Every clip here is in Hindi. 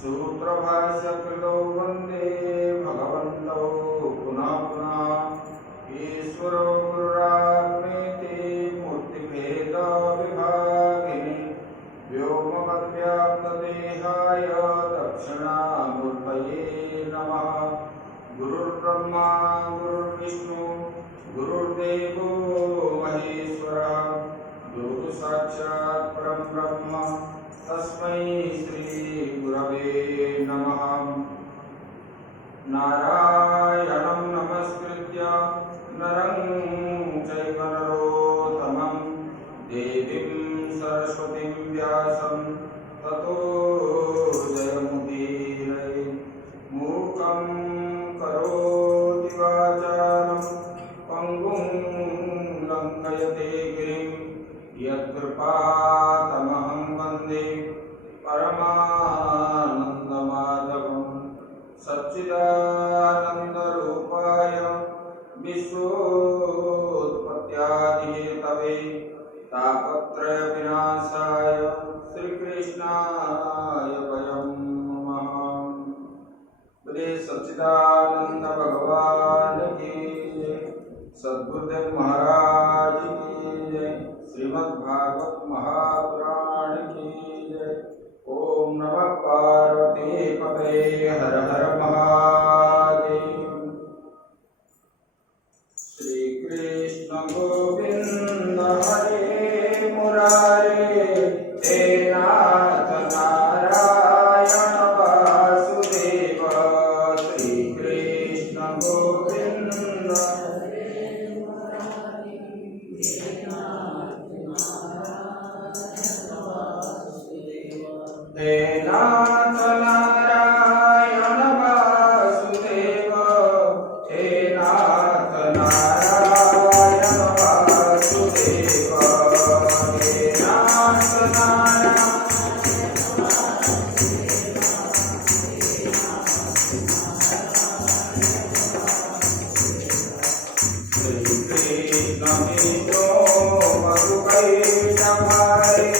सूत्रभाष्यकृतौ वन्दे भगवन्तौ पुनः पुनः ईश्वरो गुरुरात्मेति मूर्तिभेदविभागिनि व्योमवद्व्याप्तदेहाय दक्षिणामूर्तये नमः। गुरुर्ब्रह्मा गुरुर्विष्णु गुरुर्देवो महेश्वरः गुरुः साक्षात् परं ब्रह्म तस्मै श्री गुरवे नमः। नारायणं नमस्कृत्य नरं चैव नरोत्तमं देवीं सरस्वतीं व्यासं ततो जयमुदीरये। मूकं करोति वाचालं पङ्गुं लङ्घयते गिरिं यत्कृपातमहं वन्दे परमानन्दमाधवं। सच्चिदानन्दरूपाय विश्वोत्पत्त्यादिहेतवे तापत्रयविनाशाय श्रीकृष्णाय वयं नमः। बोले सच्चिदानंद भगवान की जय। सद्गुरुदेव महाराज की जय। श्रीमद्भागवत महापुराण की जय। ओम नमः पार्वती पते हर हर महादेव। श्री कृष्ण गोविंद हरे मुरारे हे नाथ नारायण वासुदेव। श्री कृष्ण गोविंद हे नाथ नारायण वासुदेव। हे नाथ नारायण वासुदेव। हे नाथ नारायण श्री कृष्ण मितो मधुकैटभारे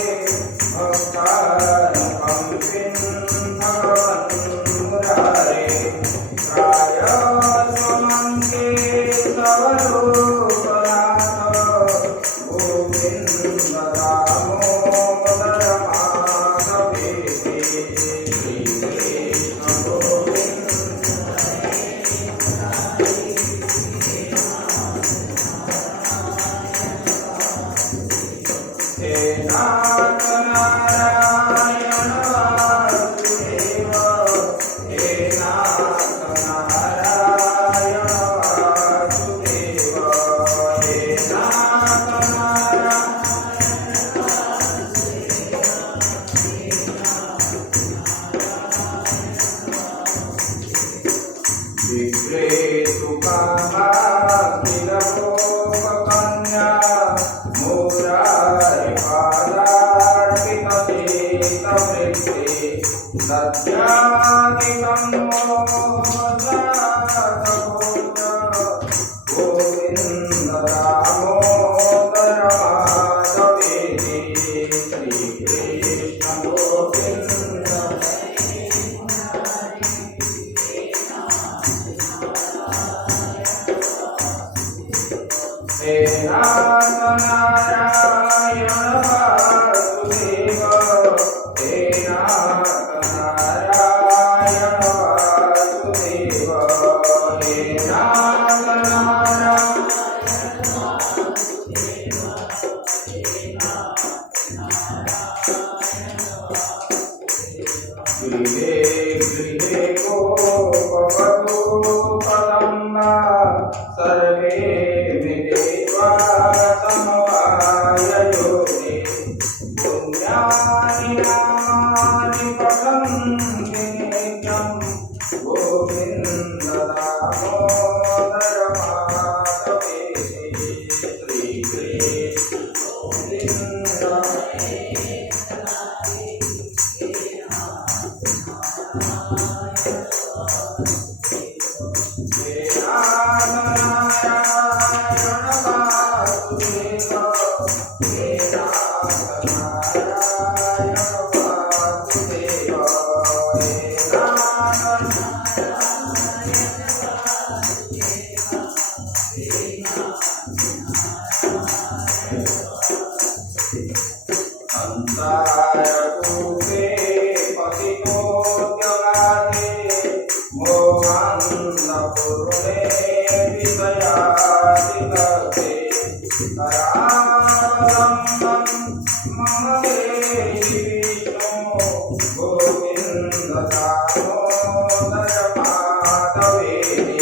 गोविंद दामोदर माधवेति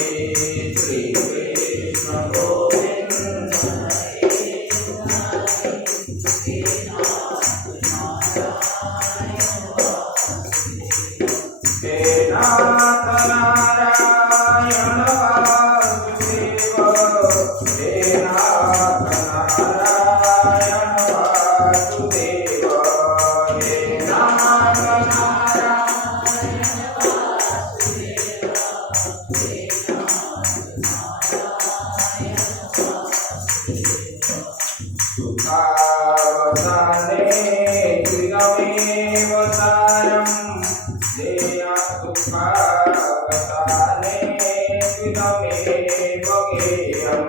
श्री कृष्ण गोविंद हे नाथ नारायण वासुदेव हे नाथ नारायण वासुदेव हे नाथ सुखावसाने त्रिगमेव सारम् देया दुःखावसाने त्रिगमेव गेयम्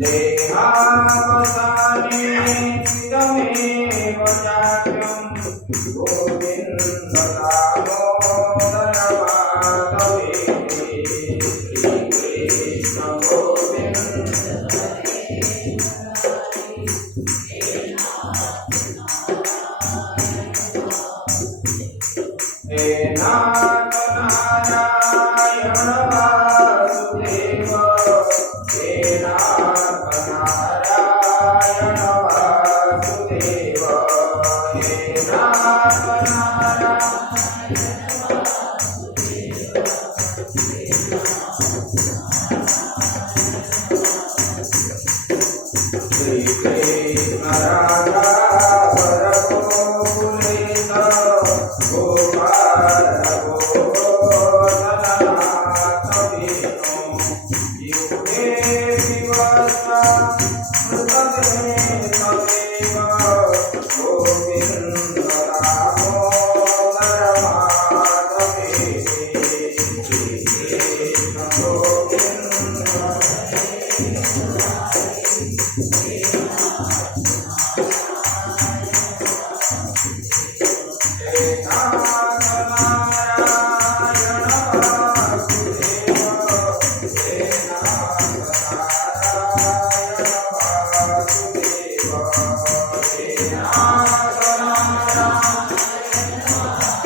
देहावसाने त्रिगमेव जात्यम् गोविन्द दामोदर माधवेति श्री कृष्ण गोविन्द हे नाथ नारायण वासुदेव हे नाथ नारायण वासुदेव हे नाथ श्री कृष्ण राधा वरगोकुलेश गोपाल गोवर्धननाथ वेणु युगे विवसा मृतदेह तदेव गोविन्द दामोदर माधवेति श्री कृष्ण गोविन्द हे नाथ नारायण वासुदेव हे नाथ नारायण वासुदेव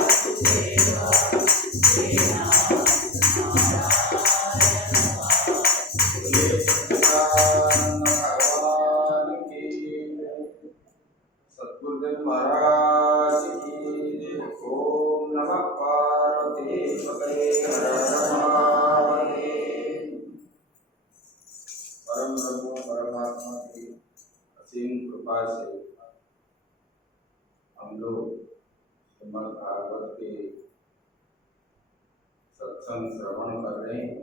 हे नाथ भगवान की सद्गुरुदेव महाराज की जय। ओम नमः पार्वती पतये हर हर महादेव। परम ब्रह्म परमात्मा की असीम कृपा से हम लोग श्रीमद् भागवत के सत्संग श्रवण कर रहे हैं।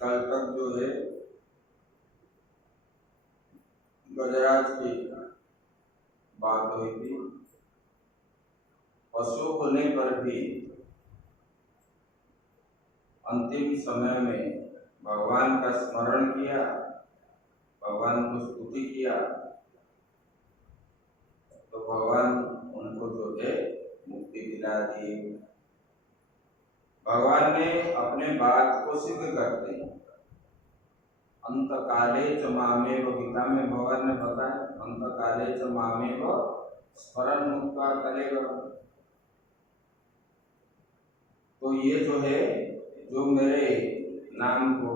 कल तक जो है गजराज की बात हुई थी। पशु होने पर भी अंतिम समय में भगवान का स्मरण किया, भगवान को स्तुति किया, तो भगवान उनको जो है मुक्ति दिला दी। भगवान ने अपने बात को सिद्ध करते हैं। अंत काले च मामेव, गीता में भगवान ने बताया अंत काले च मामेव स्मरण मुक्त्वा कलेगा। तो ये जो है, जो मेरे नाम को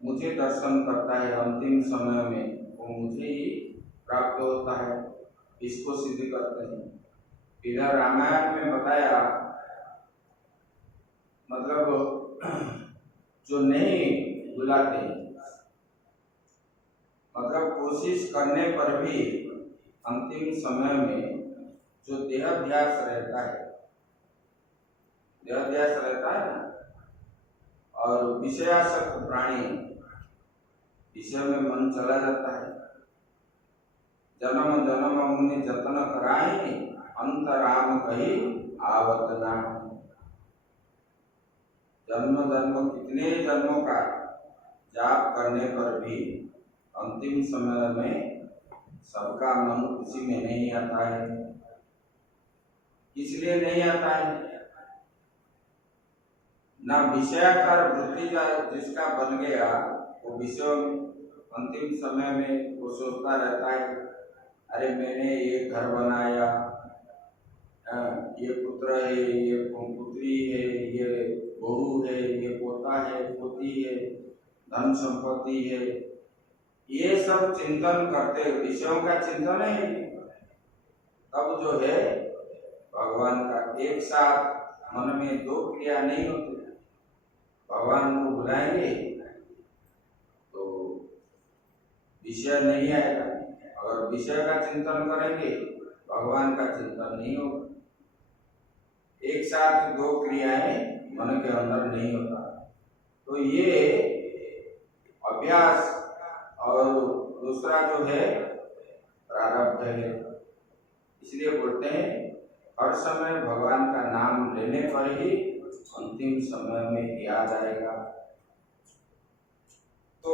मुझे दर्शन करता है अंतिम समय में, वो मुझे ही प्राप्त होता है, इसको सिद्ध करते हैं। इधर रामायण में बताया, मतलब जो नहीं बुलाते, मतलब कोशिश करने पर भी अंतिम समय में जो देहाध्यास रहता है, देहाध्यास रहता है ना, और विषयासक्त प्राणी, विषय में मन चला जाता है। जन्म जन्म मुनि जतन कराई अंतराम कही आवत ना। जन्म जन्म कितने जन्मों का जाप करने पर भी अंतिम समय में सबका मन उसी में नहीं आता है। इसलिए नहीं आता है, ना विषयाकार वृत्ति जिसका बन गया वो विषय अंतिम समय में वो सोचता रहता है, अरे मैंने ये घर बनाया, ये पुत्र है, ये पुत्री है, ये बहू है, ये पोता है, पोती है, धन संपत्ति है, ये सब चिंतन करते, विषयों का चिंतन है। तब जो है भगवान का एक साथ मन में दो क्रिया नहीं होती। भगवान को बुलाएंगे तो विषय नहीं आएगा, अगर विषय का चिंतन करेंगे भगवान का चिंतन नहीं होगा। एक साथ दो क्रियाएं मन के अंदर नहीं होता। तो ये अभ्यास और दूसरा जो है प्रारब्ध है। इसलिए बोलते हैं हर समय भगवान का नाम लेने पर ही अंतिम समय में याद आएगा। तो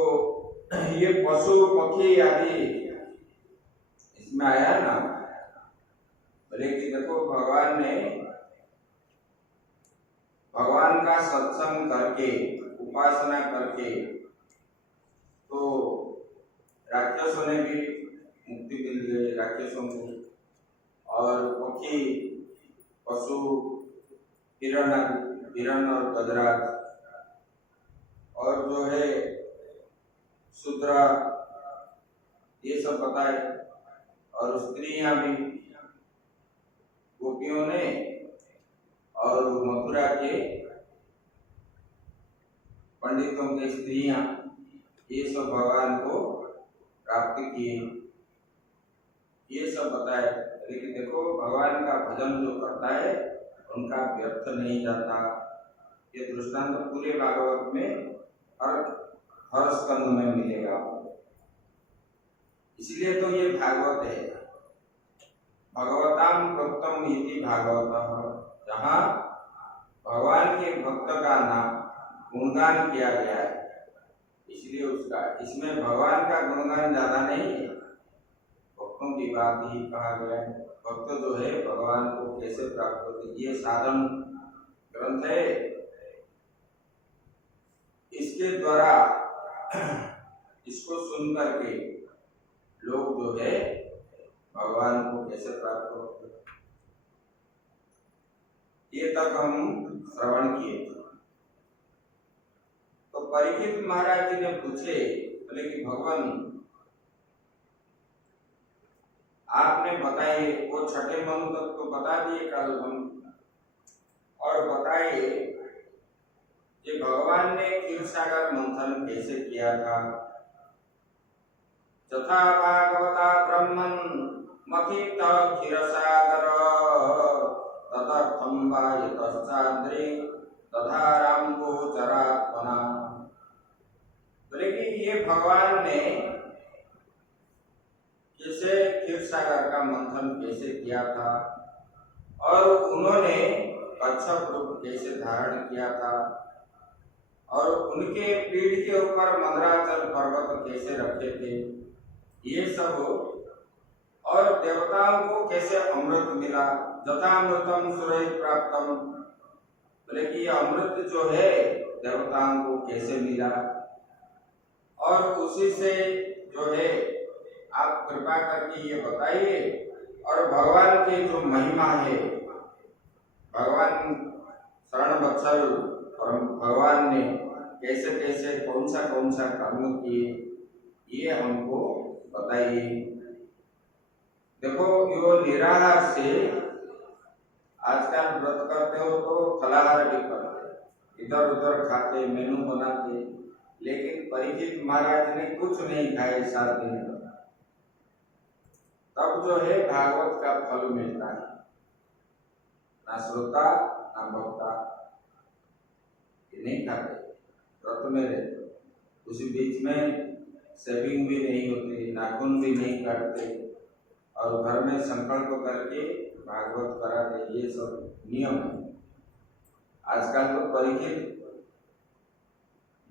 ये पशु पक्षी आदि इसमें आया ना, बोले कि देखो भगवान का सत्संग करके, उपासना करके तो राक्षसों ने भी मुक्ति मिल गई, राक्षसों को, और पक्षी, पशु, हिरण और गजराज, और जो है शूद्र, ये सब बताए, और स्त्रियां भी, गोपियों ने और मथुरा के पंडितों के स्त्रियां, ये सब भगवान को प्राप्त किए, ये सब बताए। लेकिन देखो भगवान का भजन जो करता है उनका व्यर्थ नहीं जाता। ये दृष्टांत पूरे भागवत में हर स्कंद में मिलेगा। इसलिए तो ये भागवत है, भगवताम प्रोक्तम इति भागवतः, जहाँ भगवान के भक्त का नाम गुणगान किया गया है, इसलिए उसका, इसमें भगवान का गुणगान ज्यादा नहीं है, भक्तों की बात ही कहा गया है। भक्त जो है भगवान को कैसे प्राप्त होते, ये साधन ग्रंथ है, इसके द्वारा इसको सुन करके लोग जो है भगवान को कैसे प्राप्त होते, ये तक हम श्रवण किए। तो परीक्षित महाराज जी ने पूछे, बोले कि भगवान आपने बताइए, वो छठे मनु तक तो बता दिए कल हम, और बताइए कि भगवान ने क्षीरसागर मंथन कैसे किया था। तथा भागवता ब्रह्मन् मथित क्षीरसागर तदर्थं वा यतश्चाद्रे तथाराम्भोचरात्मना। बोले कि ये भगवान ने कैसे क्षीरसागर का मंथन कैसे किया था, और उन्होंने कच्छप रूप कैसे धारण किया था, और उनके पीठ के ऊपर मंदराचल पर्वत कैसे रखे थे, ये सब, और देवताओं को कैसे अमृत मिला, जथामृतम सुरैः प्राप्तम। बोले कि ये अमृत जो है देवताओं को कैसे मिला, और उसी से जो है आप कृपा करके ये बताइए, और भगवान की जो महिमा है, भगवान शरण वत्सल और भगवान ने कैसे कैसे कौन सा कर्म किए, ये हमको बताइए। देखो यो निराहार से आजकल व्रत करते हो तो फलाहार भी करते, इधर उधर खाते, मेनू बनाते, लेकिन परीक्षित महाराज ने कुछ नहीं खाए 7 दिन, तब जो है भागवत का फल मिलता है। ना श्रोता ना भक्ता, नहीं खाते, व्रत में रहते, उसी बीच में सेविंग भी नहीं होती, नाखून भी नहीं काटते, और घर में संकल्प करके भागवत कराते, ये सब नियम है। आजकल तो परीक्षित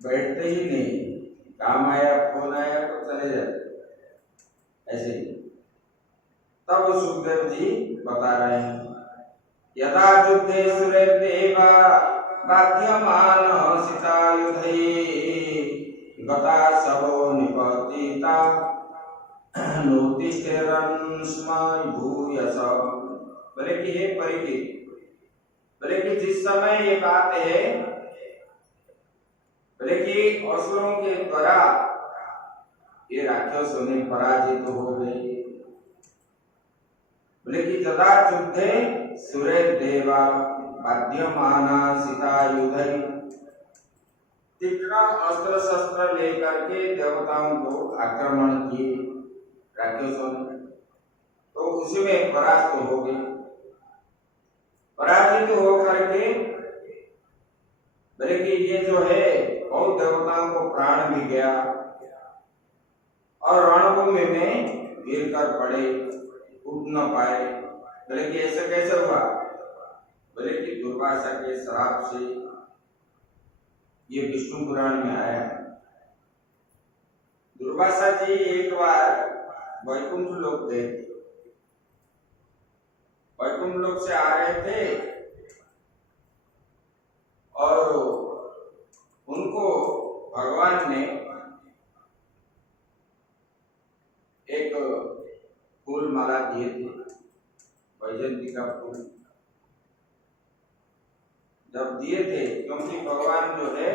बैठते ही नहीं, काम आया फोन आया तो चले जाते ऐसे ही। तब सुखदेव जी बता रहे हैं, यदा युद्धे सुरेर्देवा बाध्यमान सितायुधै गता सवो निपतिता नोतिष्ठिरन् स्म भूयस। बोले कि हे परीक्षित, बोले कि जिस समय ये बात है, बोले कि असुरों के द्वारा ये राक्षसों ने पराजित हो गए। बोले कि तदा युद्धे सुरे देवा बाध्यमाना सीतायुधै। तीक्ष्ण अस्त्र शस्त्र लेकर के देवताओं को आक्रमण किए राक्षसों ने, तो उसी में परास्त हो गए। पराजित होकर के बोले कि ये जो है बहुत देवताओं को प्राण भी गया और रणभूमि में गिर कर पड़े, उठ न पाए। बोले कि ऐसा कैसे हुआ? बोले कि दुर्वासा के श्राप से। ये विष्णु पुराण में आया है। दुर्वासा जी एक बार वैकुंठ लोक गए थे। वैकुंठ लोक से आ रहे थे और उनको भगवान ने एक फूल माला दिए थे, वैजयंती का फूल। जब दिए थे, क्योंकि भगवान जो है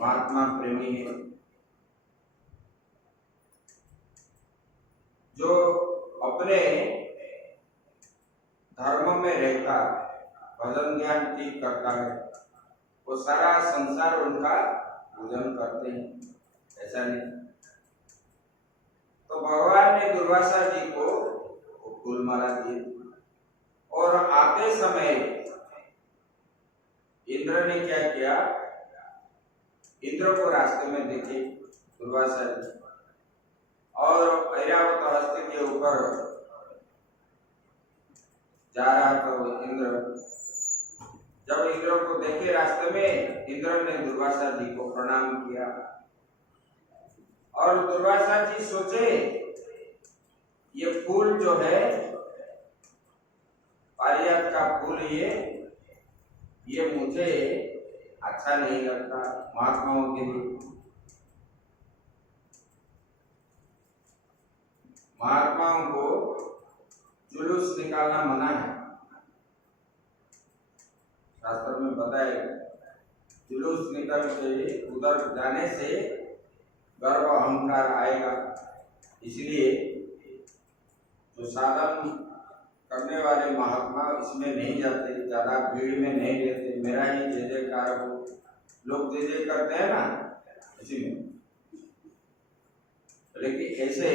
महात्मा प्रेमी है, जो अपने धर्म में रहता, भजन ध्यान ठीक करता है, वो सारा संसार उनका पूजन करते हैं, ऐसा नहीं। तो भगवान ने दुर्वासा जी को फूल माला दी और आते समय इंद्र ने क्या किया? इंद्र को रास्ते में देखे दुर्वासा जी और ऐरावत हस्ती के ऊपर जा रहा था इंद्र। जब इंद्र को देखे रास्ते में, इंद्र ने दुर्वासा जी को प्रणाम किया और दुर्वासा जी सोचे ये फूल जो है पारिजात का फूल, ये मुझे अच्छा नहीं लगता महात्माओं के लिए। महात्माओं को जुलूस निकालना मना है, शास्त्र में बताया जुलूस निकल के उधर जाने से गर्व अहंकार आएगा। इसलिए जो साधन करने वाले महात्मा इसमें नहीं जाते, ज्यादा भीड़ में नहीं रहते। मेरा ही जय जयकार हो, लोग जय जय करते हैं ना, इसी में। लेकिन ऐसे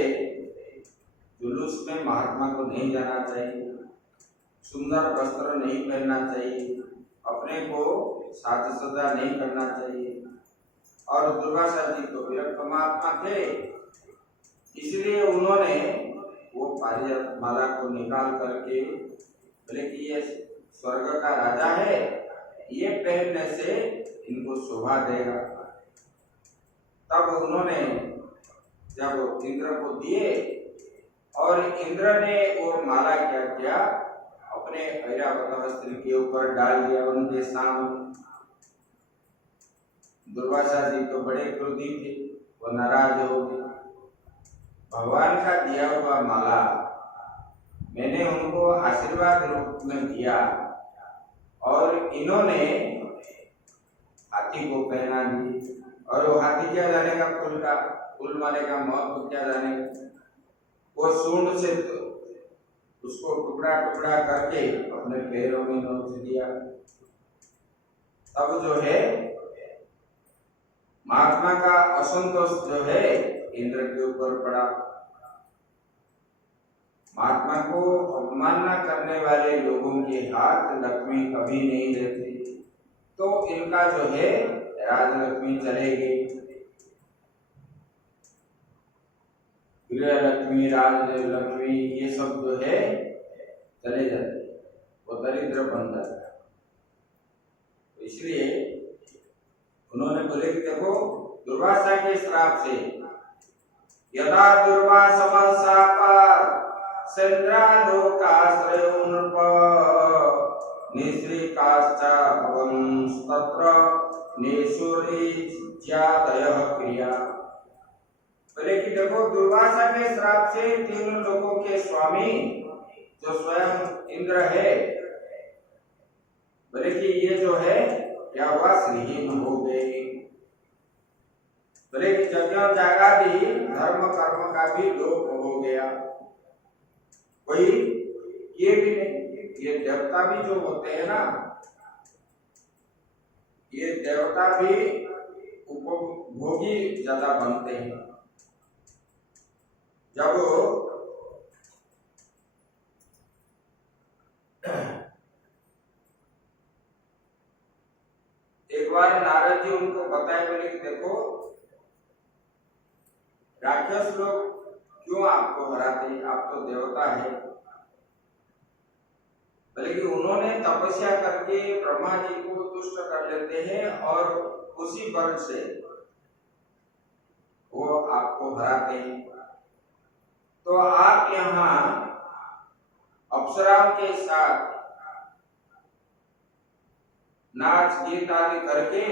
जुलूस में महात्मा को नहीं जाना चाहिए, सुंदर वस्त्र नहीं पहनना चाहिए, अपने को साज सज्जा नहीं करना चाहिए। और दुर्वासा जी तो विरक्त महात्मा थे, इसलिए उन्होंने वो पारिजात माला को निकाल करके बोले कि ये स्वर्ग का राजा है, ये पहनने से इनको शोभा देगा। तब उन्होंने जब इंद्र को दिए और इंद्र ने वो माला क्या किया, अपने ऐरावत हस्ती के ऊपर डाल दिया उनके सामने। दुर्वासा जी तो बड़े क्रोधी थे, वो नाराज हो गए। भगवान का दिया हुआ माला मैंने उनको आशीर्वाद रूप में दिया और इन्होंने हाथी को पहना दी। और वो हाथी क्या जानेगा फूल माले का महत्व क्या जानेगा? वो सूंड से उसको टुकड़ा टुकड़ा करके अपने पैरों में नोच दिया। तब जो है महात्मा का असंतोष जो है इंद्र के ऊपर पड़ा। महात्मा को अवमानना करने वाले लोगों के हाथ लक्ष्मी कभी नहीं रहती, तो इनका जो है राजलक्ष्मी चलेगी। गृह लक्ष्मी, राजलक्ष्मी ये सब जो है चले जाते, वो दरिद्र बन जाता है। इसलिए उन्होंने बोले कि देखो दुर्वासा के श्राप से यदा दुर्वासम शापात् चंद्रालोकाश्रयो नृप निश्रिकाश्च भवंस्तत्र निषुरिज्यादयः क्रिया। बोले कि देखो दुर्वासा के श्राप से तीनों लोगों के स्वामी जो स्वयं इंद्र है, बोले कि ये जो है क्या हुआ, श्रीहीन हो गए। बोले कि यज्ञ जागादि धर्म कर्म का भी लोप हो गया, कोई ये भी नहीं। ये देवता भी जो होते हैं ना, ये देवता भी उपभोगी ज्यादा बनते हैं। जब एक बार नारद जी उनको बताए, बोले कि देखो राक्षस लोग क्यों आपको हराते, आप तो देवता है। बोले कि उन्होंने तपस्या करके ब्रह्मा जी को तुष्ट कर लेते हैं और उसी बल से वो आपको हराते हैं। तो आप यहाँ अप्सराओं के साथ नाच गीत आदि करके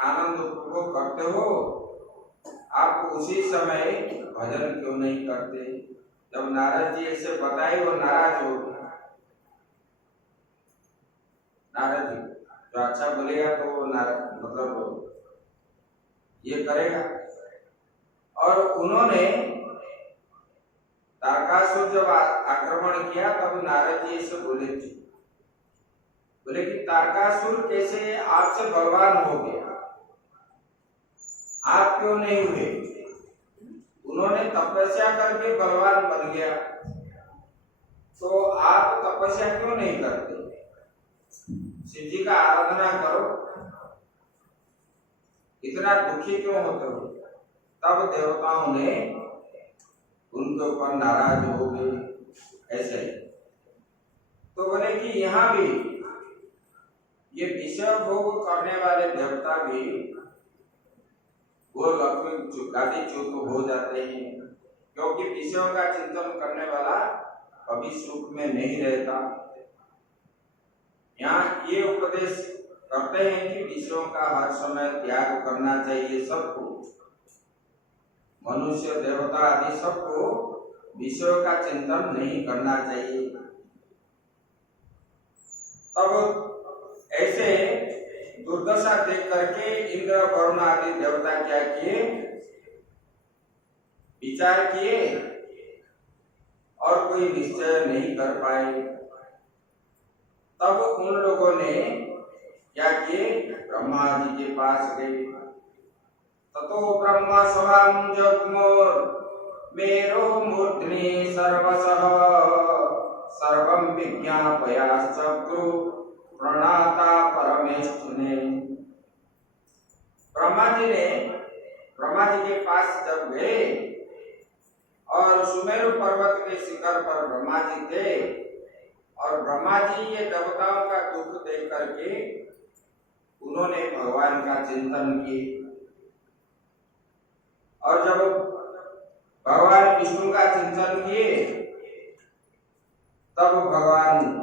आनंद उपभोग करते हो, आप उसी समय भजन क्यों नहीं करते। जब नारद जी ऐसे बताए, वो नाराज हो गए। नारद जी जो अच्छा बोलेगा तो वो मतलब ये करेगा। और उन्होंने तारकासुर जब आक्रमण किया तब नारद जी ऐसे बोले थे, बोले कि तारकासुर कैसे आपसे बलवान हो गया, आप क्यों नहीं हुए। उन्होंने तपस्या करके बलवान बन गया, तो आप तपस्या क्यों नहीं करते, शिव जी का आराधना करो, इतना दुखी क्यों होते हो। तब देवताओं ने उनके ऊपर नाराज हो गए। ऐसे तो बोले कि यहाँ भी ये विषय भोग करने वाले देवता भी वो लक्ष्मी चुकाती चुप हो जाते हैं, क्योंकि विषयों का चिंतन करने वाला कभी सुख में नहीं रहता। यहाँ ये उपदेश करते हैं कि विषयों का हर समय त्याग करना चाहिए सबको, मनुष्य देवता आदि सबको विषयों का चिंतन नहीं करना चाहिए। तब ऐसे दुर्दशा देख करके इंद्र वरुण आदि देवता क्या किए, विचार किए और कोई निश्चय नहीं कर पाए। तब उन लोगों ने क्या किए, ब्रह्मा जी के पास गए। ततो ब्रह्म स्वयं जग्मुर मेरो मूर्ध्नि सर्वशः सर्वं विज्ञापयाश्चक्रु प्रणता परमेष्ठिने। ब्रह्मा जी के पास जब गए और सुमेरु पर्वत के शिखर पर ब्रह्मा जी थे, और ब्रह्मा जी ये देवताओं का दुख देख करके उन्होंने भगवान का चिंतन किए। और जब भगवान विष्णु का चिंतन किए तब भगवान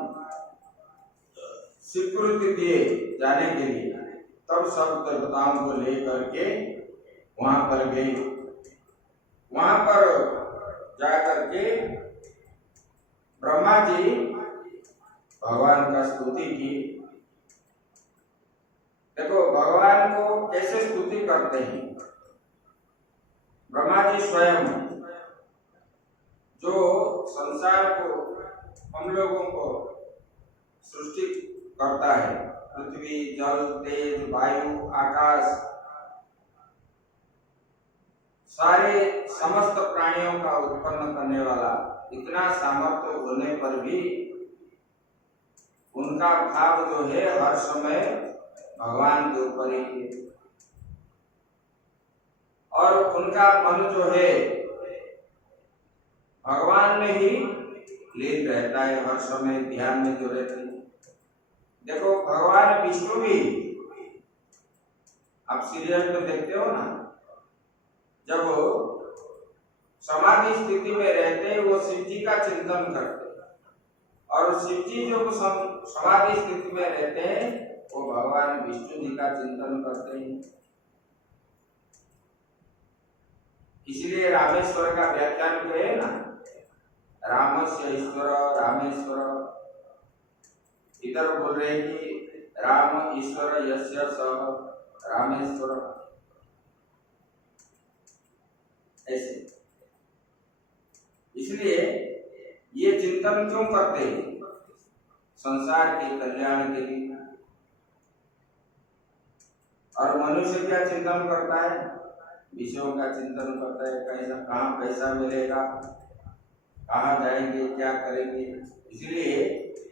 स्वीकृति दिए जाने के लिए, तब सब देवताओं को लेकर के वहां पर गए। वहां पर जाकर के ब्रह्मा जी भगवान का स्तुति की। देखो भगवान को कैसे स्तुति करते हैं। ब्रह्मा जी स्वयं जो संसार को, हम लोगों को सृष्टि करता है, पृथ्वी जल तेज वायु आकाश, सारे समस्त प्राणियों का उत्पन्न करने वाला, इतना सामर्थ्य होने पर भी उनका भाव जो है हर समय भगवान के ऊपर ही है, और उनका मन जो है भगवान में ही लीन रहता है, हर समय ध्यान में जो रहते हैं। देखो भगवान विष्णु भी, आप सीरियल में देखते हो ना, जब समाधि स्थिति में रहते हैं वो शिव जी का चिंतन करते हैं, और शिव जी जो समाधि स्थिति में रहते हैं वो भगवान विष्णु जी का चिंतन करते हैं। इसलिए रामेश्वर का व्याख्यान कहे ना, रामस्य ईश्वर रामेश्वर। इधर बोल रहे हैं कि राम ईश्वर यस्य सह रामेश्वर, ऐसे। इसलिए ये चिंतन क्यों करते हैं? संसार के कल्याण के लिए। और मनुष्य क्या चिंतन करता है? विषयों का चिंतन करता है, कैसा कहाँ पैसा मिलेगा, कहाँ जाएंगे, क्या करेंगे, इसलिए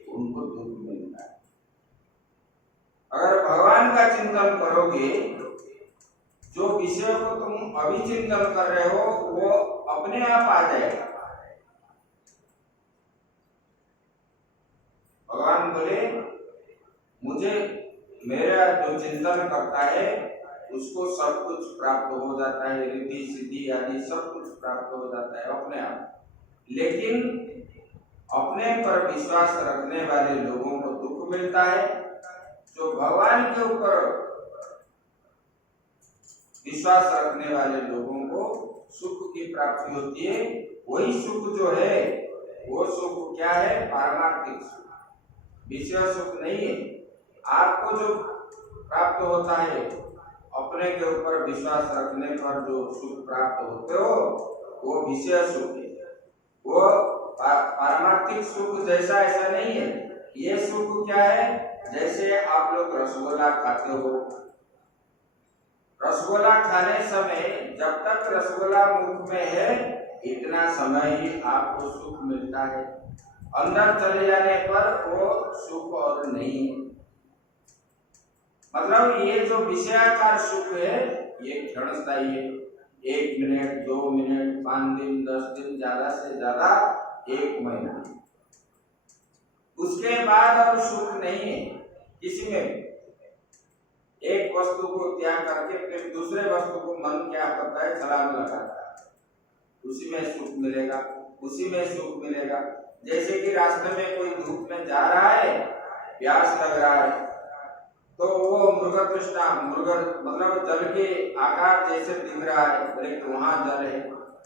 उनको दुख मिलता है। अगर भगवान का चिंतन करोगे, जो विषय को तुम अभी चिंतन कर रहे हो वो अपने आप आ जाएगा। भगवान बोले मुझे, मेरा जो चिंतन करता है उसको सब कुछ प्राप्त हो जाता है, रिद्धि सिद्धि आदि सब कुछ प्राप्त हो जाता है अपने आप। लेकिन अपने पर विश्वास रखने वाले लोगों को दुख मिलता है। जो भगवान के ऊपर विश्वास रखने वाले लोगों को सुख की प्राप्ति होती है। वही सुख जो है वो सुख क्या है? पारमार्थिक सुख, विषय सुख नहीं है। आपको जो प्राप्त होता है अपने के ऊपर विश्वास रखने पर जो सुख प्राप्त होते हो वो विषय सुख है। वो पारमार्थिक सुख जैसा ऐसा नहीं है। ये सुख क्या है? जैसे आप लोग रसगुल्ला खाते हो, रसगुल्ला खाने समय जब तक रसगुल्ला मुख में है इतना समय ही आपको सुख मिलता है। अंदर चले जाने पर वो सुख और नहीं। मतलब ये जो विषयाकार सुख है ये क्षणस्थायी है। 1 मिनट, 2 मिनट, 5 दिन, 10 दिन, ज्यादा से ज्यादा 1 महीना, उसके बाद और सुख नहीं है किसी में। एक वस्तु को त्याग करके फिर दूसरे वस्तु को मन क्या करता है? छलांग लगाता है, उसी में सुख मिलेगा, उसी में सुख मिलेगा। जैसे कि रास्ते में कोई धूप में जा रहा है, प्यास लग रहा है, तो वो मृग तृष्णा, मृग मतलब जल के आकार जैसे दिख रहा है, बोले तो वहां जल है,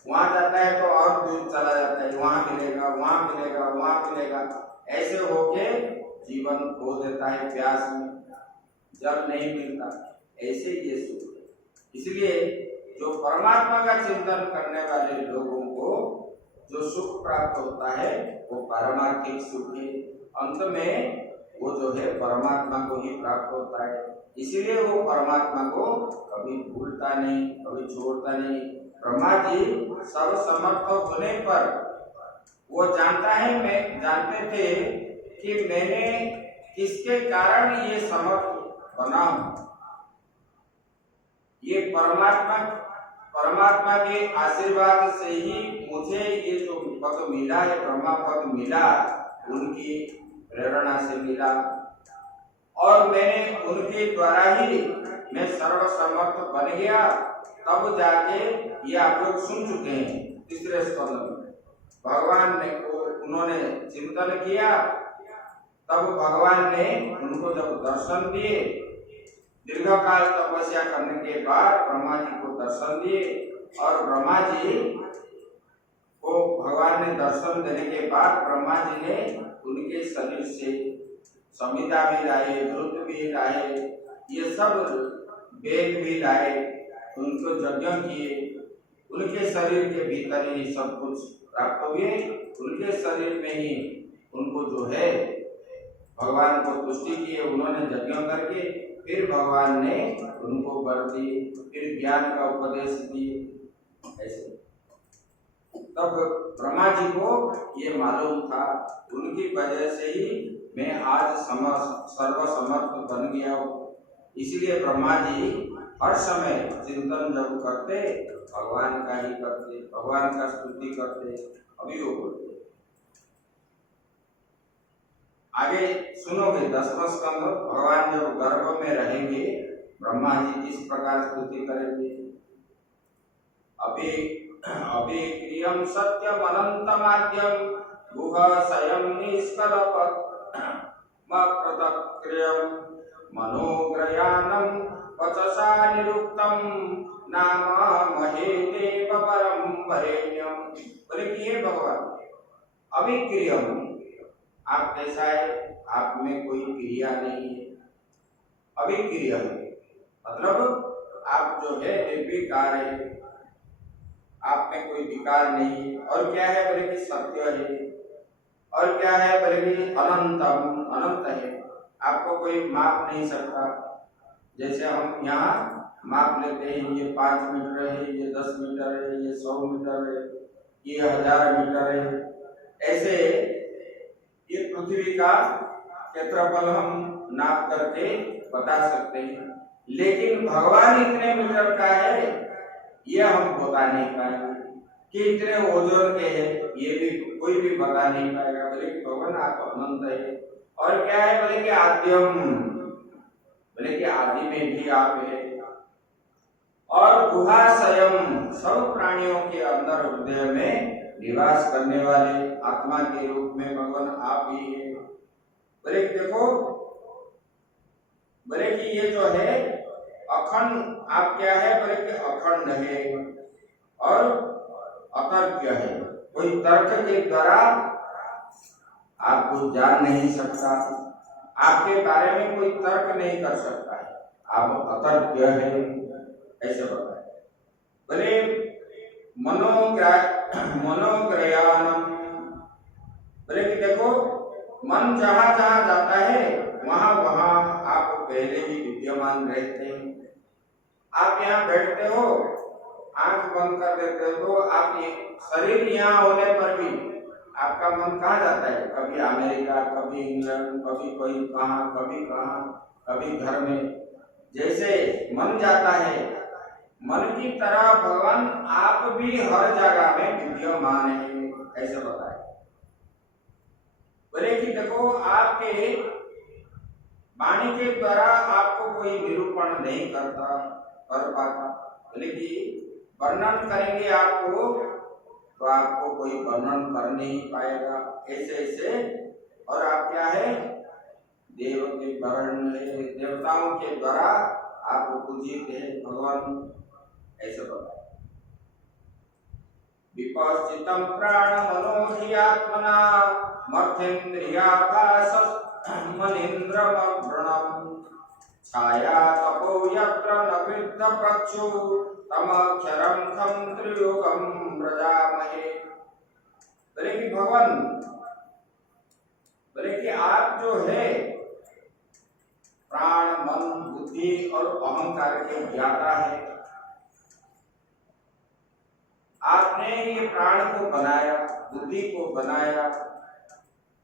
वहां जाता है तो और दूर चला जाता है, वहां मिलेगा, वहां मिलेगा, वहां मिलेगा, ऐसे होके जीवन खो देता है प्यास में, जल नहीं मिलता। ऐसे ये सुख है। इसलिए जो परमात्मा का चिंतन करने वाले लोगों को जो सुख प्राप्त होता है वो पारमार्थिक सुख है। अंत में वो जो है परमात्मा को ही प्राप्त होता है। इसलिए वो परमात्मा को कभी भूलता नहीं, कभी छोड़ता नहीं। ब्रह्मा जी सर्वसमर्थ होने पर वो जानता है, मैं जानते थे कि मैंने किसके कारण ये समर्थ बना हूं। ये परमात्मा के आशीर्वाद से ही मुझे ये जो पद मिला है, ब्रह्मा पद मिला, उनकी प्रेरणा से मिला। और मैंने उनके द्वारा ही मैं सर्वसमर्थ बन गया। तब जाके ये आप लोग सुन चुके हैं तीसरे स्कंद में भगवान ने को उन्होंने चिंतन किया, तब भगवान ने उनको जब दर्शन दिए, दीर्घकाल तपस्या करने के बाद ब्रह्मा जी को दर्शन दिए। और ब्रह्मा जी को भगवान ने दर्शन देने के बाद ब्रह्मा जी ने उनके शरीर से संहिता भी लाए, ध्रुव भी लाए, ये सब वेद भी लाए, उनको यज्ञ किए। उनके शरीर के भीतर ही सब कुछ प्राप्त हुए। उनके शरीर में ही उनको जो है भगवान को तुष्टि किए उन्होंने यज्ञ करके। फिर भगवान ने उनको वर दिए, फिर ज्ञान का उपदेश दिए। ऐसे तब ब्रह्मा जी को ये मालूम था, उनकी वजह से ही मैं आज सर्वसमर्थ बन गया हूँ। इसलिए ब्रह्मा जी हर समय चिंतन जब करते भगवान का ही करते, भगवान का स्तुति करते, अभी वो बोलते। आगे सुनोगे 10वां स्कंद, भगवान जब गर्भ में रहेंगे ब्रह्मा जी किस प्रकार स्तुति करेंगे। अभिक्रियम सत्यम अनंतमाद्यम गुह स्वयं निष्कलपत् मकृतक्रियम मनोग्रयानम वचसा निरुक्तम नाम महे देव पर वरेण्यम। बोले कि ये भगवान अविक्रियम, आप कैसा है, आप में कोई क्रिया नहीं है, अविक्रिय है, मतलब आप जो है निर्विकार है, आप में कोई विकार नहीं। और क्या है, बोले कि सत्य है। और क्या है, बोले कि अनंतम, अनंत है, आपको कोई माप नहीं सकता। जैसे हम यहाँ माप लेते हैं, ये 5 मीटर है, ये 10 मीटर है, ये 100 मीटर है, ये 1000 मीटर है, ऐसे ये पृथ्वी का क्षेत्रफल हम नाप करके बता सकते हैं। लेकिन भगवान इतने मीटर का है ये हम बता नहीं पाएंगे, कि इतने ओजन के हैं ये भी कोई भी बता नहीं पाएगा। बोले कि भगवान आप अनंत है। और क्या है, बोले कि आद्यम, बोले कि आदि में भी आप है। और गुहाशयम, सब प्राणियों के अंदर हृदय में निवास करने वाले आत्मा के रूप में भगवान आप ही है। बोले कि देखो, बोले कि ये जो है अखंड, आप क्या है, बोले कि अखंड है और अतर्क्य है, कोई तर्क के द्वारा आपको जान नहीं सकता, आपके बारे में कोई तर्क नहीं कर सकता है, आप अतर्क्य है, ऐसे बताए। बोले मनोग्रयानम, बोले कि देखो मन जहां जहां जाता है वहां वहां आप पहले ही विद्यमान रहते हैं। आप यहाँ बैठते हो, आंख बंद कर देते हो, तो आप शरीर यहाँ होने पर भी आपका मन कहाँ जाता है, कभी अमेरिका, कभी इंग्लैंड, कभी कोई कहाँ, कभी कहाँ, कभी घर में, जैसे मन जाता है, मन की तरह भगवान आप भी हर जगह में विद्यमान है, ऐसे बताए। बोले कि देखो आपके वाणी के द्वारा आपको कोई निरूपण नहीं कर पाता। बोले कि वर्णन करेंगे आपको तो आपको कोई वर्णन कर नहीं पाएगा, ऐसे ऐसे। और आप क्या है, देव के वर्ण है, देवताओं के द्वारा आप पूजित है भगवान, ऐसे बताया। विपश्चितम प्राण मनोधियात्मना मर्थेन्द्रियाभास मनीन्द्रमभ्रणम छाया तपो यत्र न विद्ध प्रक्षु तमक्षरम खम त्रिलोकम व्रजामहे। बोले कि भगवान, बोले कि आप जो है प्राण, मन, बुद्धि और अहंकार के ज्ञाता है। आपने ये प्राण को बनाया, बुद्धि को बनाया,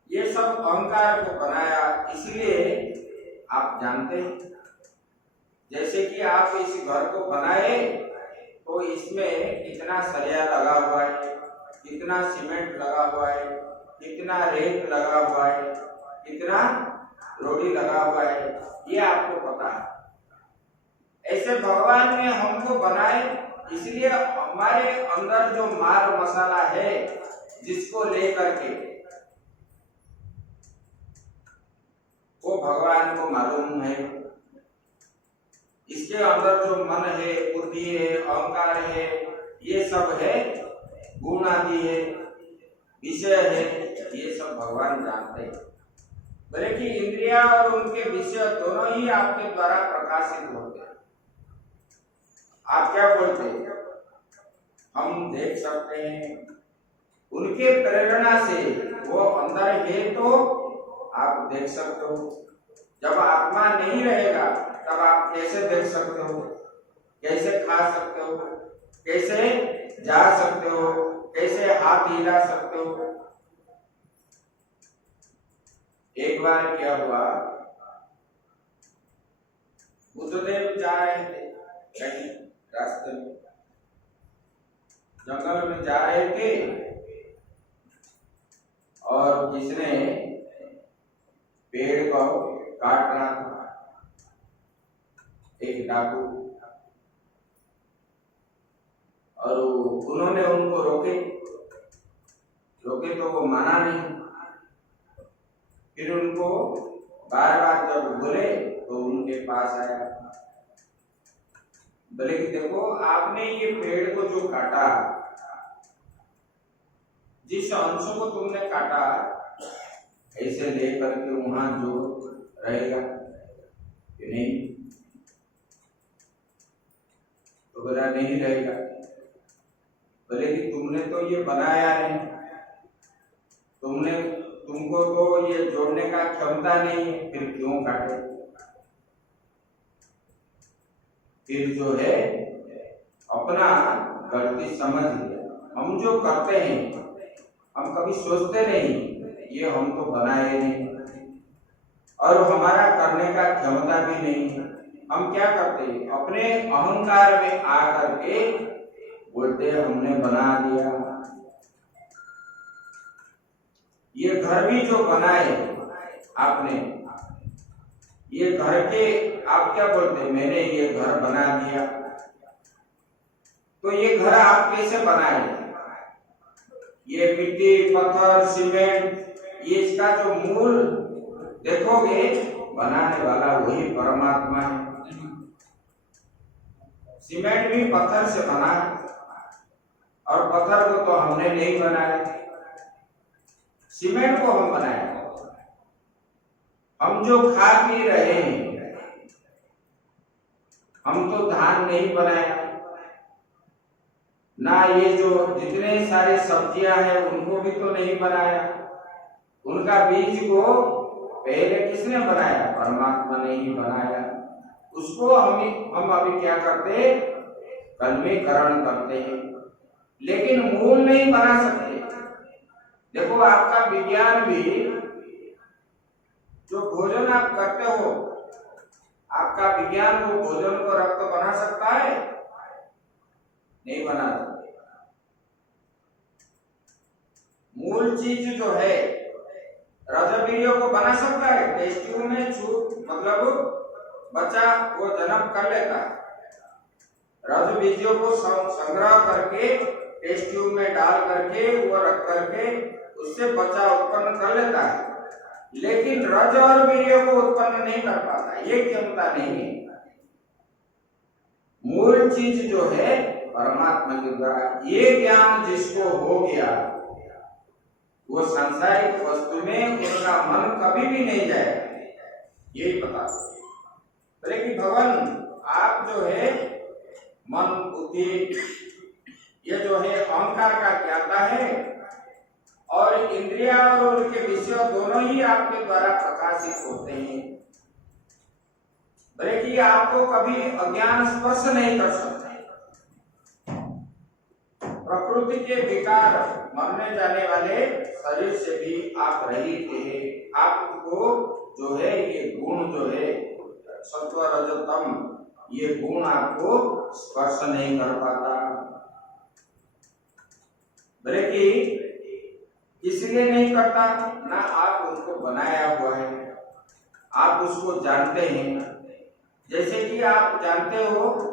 ये सब अहंकार को बनाया, इसलिए आप जानते हैं। जैसे कि आप इस घर को बनाए तो इसमें कितना सरिया लगा हुआ है, कितना सीमेंट लगा हुआ है, कितना रेत लगा हुआ है, कितना रोड़ी लगा हुआ है, ये आपको पता है। ऐसे भगवान ने हमको बनाए, इसलिए हमारे अंदर जो माल मसाला है जिसको लेकर के वो भगवान को मालूम है। इसके अंदर जो मन है, बुद्धि है, अहंकार है, ये सब है, गुण आदि है, विषय है, ये सब भगवान जानते हैं। बोले कि इंद्रिया और उनके विषय दोनों ही आपके द्वारा प्रकाशित होते हैं। आप क्या बोलते हैं, हम देख सकते हैं, उनके प्रेरणा से वो अंदर है तो आप देख सकते हो। जब आत्मा नहीं रहेगा तब आप कैसे देख सकते हो, कैसे खा सकते हो, कैसे जा सकते हो, कैसे हाथ हिला सकते हो। एक बार क्या हुआ, बुद्धदेव जा रहे थे कहीं रास्ते में, जंगल में जा रहे थे और किसने पेड़ को काट रहा था, एक डाकू, और उन्होंने उनको रोके तो वो माना नहीं। फिर उनको बार बार जब बोले तो उनके पास आया, बोले कि देखो आपने ये पेड़ को जो काटा जिस अंश को तुमने काटा ऐसे लेकर के वहां जो रहेगा कि नहीं, तो बोला नहीं रहेगा। बोले कि तुमने तो ये बनाया नहीं, तुमको तो ये जोड़ने का क्षमता नहीं है, फिर क्यों काटे? फिर जो है अपना गलती समझ लिया। हम जो करते हैं हम कभी सोचते नहीं ये हम तो बनाए नहीं, और हमारा करने का क्षमता भी नहीं है। हम क्या करते हैं, अपने अहंकार में आकर के बोलते हमने बना दिया। ये घर भी जो बनाए आपने, ये घर के आप क्या बोलते, मैंने ये घर बना दिया। तो ये घर आप कैसे बनाए? ये मिट्टी, पत्थर, सीमेंट, ये इसका जो मूल देखोगे बनाने वाला वही परमात्मा है। सीमेंट भी पत्थर से बना है, और पत्थर को तो हमने नहीं बनाया, सीमेंट को हम बनाया। हम जो खा पी रहे हैं, हम तो धान नहीं बनाया ना, ये जो जितने सारे सब्जियां हैं उनको भी तो नहीं बनाया। उनका बीज को पहले किसने बनाया? परमात्मा ने ही बनाया। उसको हम अभी क्या करते, कलमीकरण करते हैं, लेकिन मूल नहीं बना सकते। देखो आपका विज्ञान भी, जो भोजन आप करते हो, आपका विज्ञान वो भोजन को रक्त बना सकता है? नहीं बना सकता। मूल चीज जो है रजबीजों को बना सकता है? टेस्ट ट्यूब में छूट मतलब बच्चा वो जन्म कर लेता है, रजबीजों को संग्रह करके टेस्ट ट्यूब में डाल करके वो रख करके उससे बच्चा उत्पन्न कर लेता है, लेकिन रज और वीर्य को उत्पन्न नहीं कर पाता। ये क्षमता नहीं है। मूल चीज जो है परमात्मा के द्वारा, ये ज्ञान जिसको हो गया वो सांसारिक वस्तु में उसका मन कभी भी नहीं जाएगा। यही बता बोले कि भगवान आप जो है मन, बुद्धि, ये जो है अहंकार का ज्ञाता है, और इंद्रिया और उनके विषय दोनों ही आपके द्वारा प्रकाशित होते हैं। बोले कि आपको कभी अज्ञान स्पर्श नहीं कर सकते। प्रकृति के विकार, मरने जाने वाले शरीर से भी आप रहित हैं। आपको जो है ये गुण जो है सत्व, रज, तम, ये गुण आपको स्पर्श नहीं कर पाता। बोले कि इसलिए नहीं करता ना, आप उसको बनाया हुआ है, आप उसको जानते हैं। जैसे कि आप जानते हो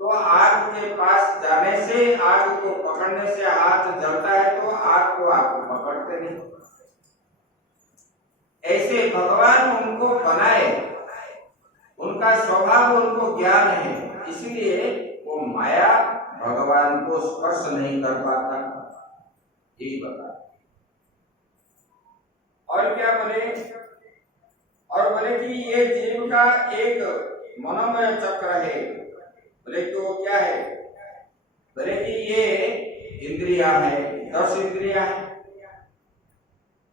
तो आग के पास जाने से, आग को पकड़ने से हाथ जलता है, तो आग को आप पकड़ते नहीं। ऐसे भगवान उनको बनाए, उनका स्वभाव उनको ज्ञान है, इसलिए वो माया भगवान को स्पर्श नहीं कर पाता। यही बता। और क्या बोले, और बोले कि ये जीव का एक मनोमय चक्र है। बोले तो क्या है? बोले कि ये इंद्रिया है, 10 इंद्रिया है,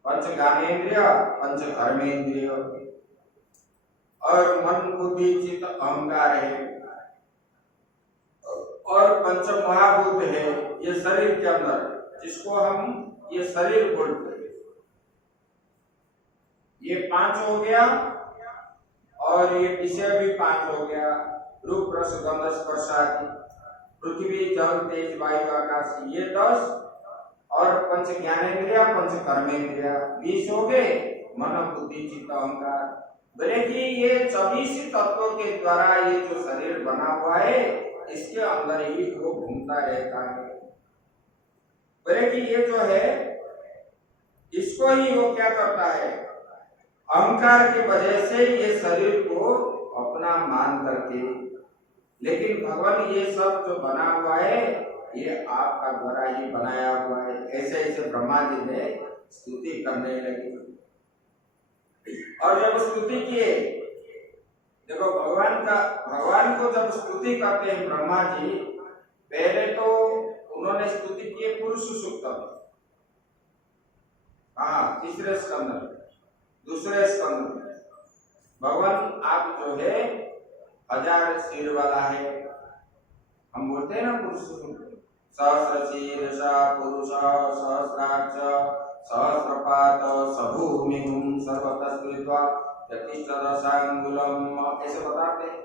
पंच ज्ञानेन्द्रिय, पंच कर्मेंद्रिय, और मन, बुद्धि, चित्त, अहंकार है, और पंच महाभूत है ये शरीर के अंदर, जिसको हम ये शरीर बोलते हैं। ये 5 हो गया, और ये विषय भी 5 हो गया, रूप, रस, गंध, स्पर्श आदि, पृथ्वी, जल, तेज, वायु, आकाश, ये 10, और पंच ज्ञानेन्द्रिया, पंच कर्मेंद्रिया 20 हो गए, मन, बुद्धि, चित्त, अहंकार। बोले कि ये 24 तत्वों के द्वारा ये जो शरीर बना हुआ है, इसके अंदर ही वो घूमता रहता है। बोले कि ये जो है इसको ही वो क्या करता है, अहंकार की वजह से ये शरीर को अपना मान करके, लेकिन भगवान ये सब जो बना हुआ है ये आपका द्वारा ही बनाया हुआ है। ऐसे ऐसे ब्रह्मा जी ने स्तुति करने लगे। और जब स्तुति किए, देखो भगवान को जब स्तुति करते हैं ब्रह्मा जी, पहले तो उन्होंने स्तुति की पुरुष सूक्त में, हाँ, तीसरे स्कंद में, दूसरे स्कंद में, भगवान आप जो है 1000 सिर वाला है। हम बोलते हैं ना पुरुष सूक्त, सहस्र शीर्षा पुरुष सहस्राक्ष सहस्रपाद सभूमिहुं सर्वतः स्थित्वा यतिष्ठदशांगुलम, ऐसे बताते हैं।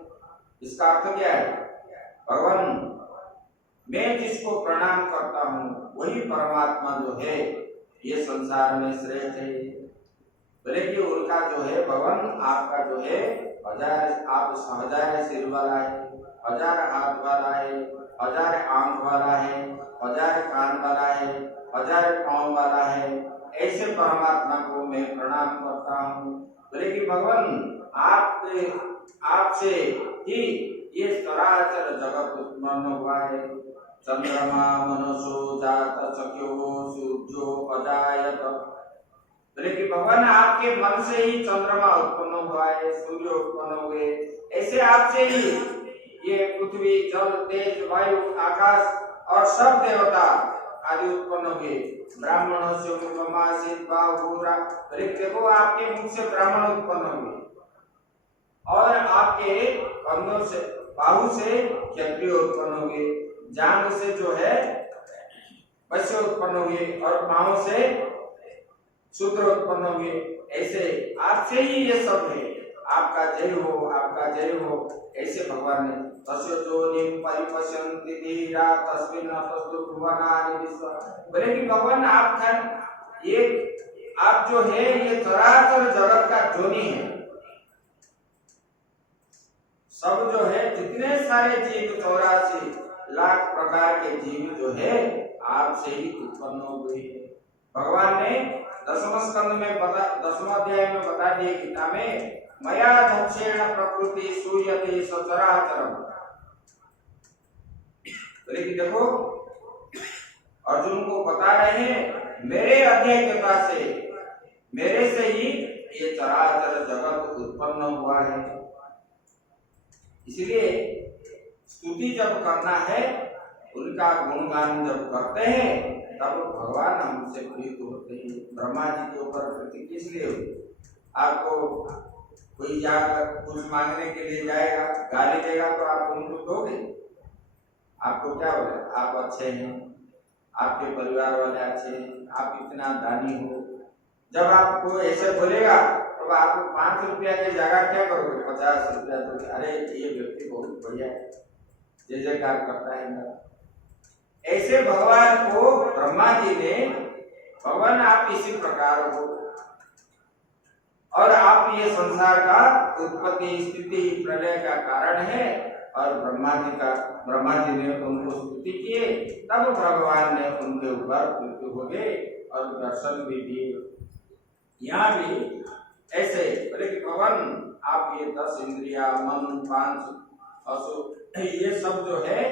इसका अर्थ क्या है? भगवान, मैं जिसको प्रणाम करता हूँ वही परमात्मा जो है ये संसार में श्रेष्ठ है। बोले कि उनका जो है भगवान आपका जो है 1000 सिर वाला है, 1000 हाथ वाला है, 1000 आंख वाला है, 1000 कान वाला है, 1000 पांव वाला है। ऐसे परमात्मा को मैं प्रणाम करता हूँ। बोले कि भगवान आपसे ही ये चराचर जगत उत्पन्न हुआ है। चंद्रमा मनसो जात चक्यो सूर्यो अजायत, बोले कि भगवान आपके मन से ही चंद्रमा उत्पन्न हुआ है, सूर्य उत्पन्न हुए। ऐसे आपसे ही ये पृथ्वी जल तेज वायु आकाश और सब देवता आदि उत्पन्न हुए। ब्राह्मणों से मुखमासित बाहुरा, देखो आपके मुख से ब्राह्मण उत्पन्न हुए और आपके कंधों से बाहु से क्षत्रिय उत्पन्न हुए, जांघ से जो है वैश्य उत्पन्न हुए और पांव से शूद्र उत्पन्न हुए। ऐसे आपसे ही ये सब है। आपका जय हो, आपका जय हो। ऐसे भगवान ने तस्य जोनिम परिपश्यन्ति धीरा तस्मिन् तस्तुर्भुवनानि विश्व, बोले कि भगवान आप जो है ये चराचर जगत का जोनी है। सब जो है जितने सारे जीव 84 लाख प्रकार के जीव जो है आपसे ही उत्पन्न हुए हैं। भगवान ने 10वें स्कंद में 10वें अध्याय में बता दिए गीता में, मया दक्षेण प्रकृति सूयते सचराचरम। बोले कि देखो अर्जुन को बता रहे हैं मेरे अध्यक्षता से, मेरे से ही ये चराचर जगत उत्पन्न हुआ है। इसलिए स्तुति जब करना है, उनका गुणगान जब करते हैं, तब भगवान हमसे प्रीत होते हैं। ब्रह्मा जी के ऊपर प्रीति किस लिए हुई? आपको कोई जाकर कुछ मांगने के लिए जाएगा, गाली देगा तो आप उनको दोगे? आपको क्या होगा? आप अच्छे हैं, आपके परिवार वाले अच्छे हैं, आप इतना दानी हो। जब आपको ऐसे बोलेगा तो आप 5 रुपया की जगह क्या करोगे? 50 रुपया दोगे। अरे ये व्यक्ति बहुत बढ़िया है, जय जयकार करता है ना। ऐसे भगवान को ब्रह्मा जी ने, भगवान आप इसी प्रकार हो और आप ये संसार का उत्पत्ति स्थिति प्रलय का कारण है। और ब्रह्मा जी ने उनको स्तुति किए, तब भगवान ने उनके ऊपर प्रीत हो गए और दर्शन भी दिए। यहाँ भी ऐसे बोले कि भगवान आप ये 10 इंद्रिया, मन, 5 असुर, ये सब जो है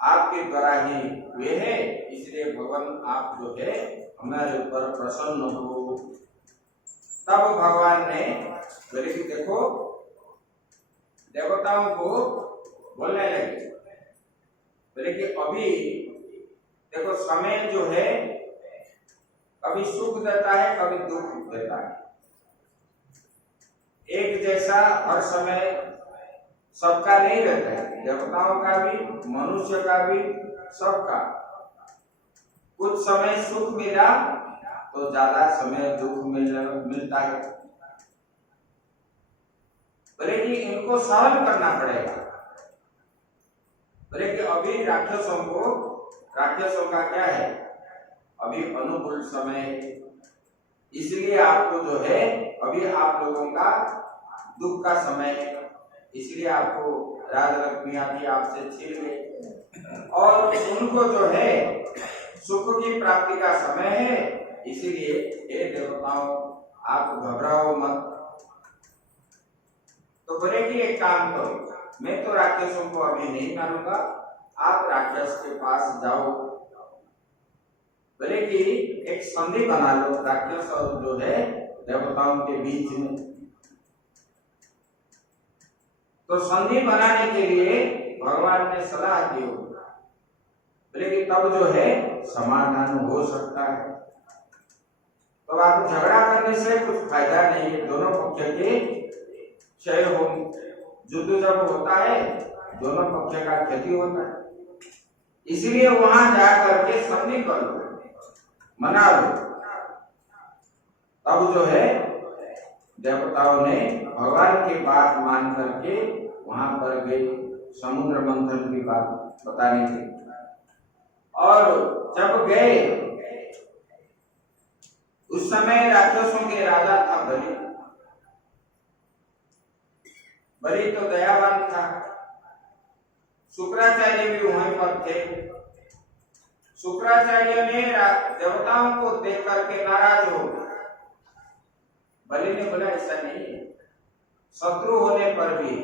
आपके द्वारा ही हुए हैं। इसलिए भगवान आप जो है हमारे ऊपर प्रसन्न हो। तब भगवान ने बोले कि देखो देवताओं को बोलने लगे, बोले कि अभी देखो समय जो है कभी सुख देता है, कभी दुख देता है। एक जैसा हर समय सबका नहीं रहता है, देवताओं का भी, मनुष्य का भी, सबका। कुछ समय सुख मिला तो ज्यादा समय दुख मिलता है। बोले कि इनको सहन करना पड़ेगा। बोले कि अभी राक्षसों का क्या है? अभी अनुकूल समय है, इसलिए आपको जो है अभी आप लोगों का दुख का समय है, इसलिए आपको राज लक्ष्मी आदि आपसे छीन गए। और उनको जो है सुख की प्राप्ति का समय है, इसलिए हे देवताओं आप घबराओ मत। तो बोले कि एक काम करो, मैं तो राक्षसों को अभी नहीं मानूंगा, आप राक्षस के पास जाओ, बोले कि एक संधि बना लो राक्षस और जो है देवताओं के बीच में। तो संधि बनाने के लिए भगवान ने सलाह दी, बोले कि तब जो है समाधान हो सकता है। तो आप झगड़ा करने से कुछ फायदा नहीं है, दोनों पक्ष के क्षय हो। युद्ध जब होता है दोनों पक्ष का क्षति होता है, इसलिए वहां जा करके संधि कर लो, मना लो। तब जो है देवताओं ने भगवान की बात मान करके वहां पर गए समुद्र मंथन की बात बताने के। और जब गए उस समय राक्षसों के राजा था बलि। बलि तो दयावान था। शुक्राचार्य भी वहीं पर थे। शुक्राचार्य ने देवताओं को देख करके नाराज हो गए। बलि ने बोला ऐसा नहीं है, शत्रु होने पर भी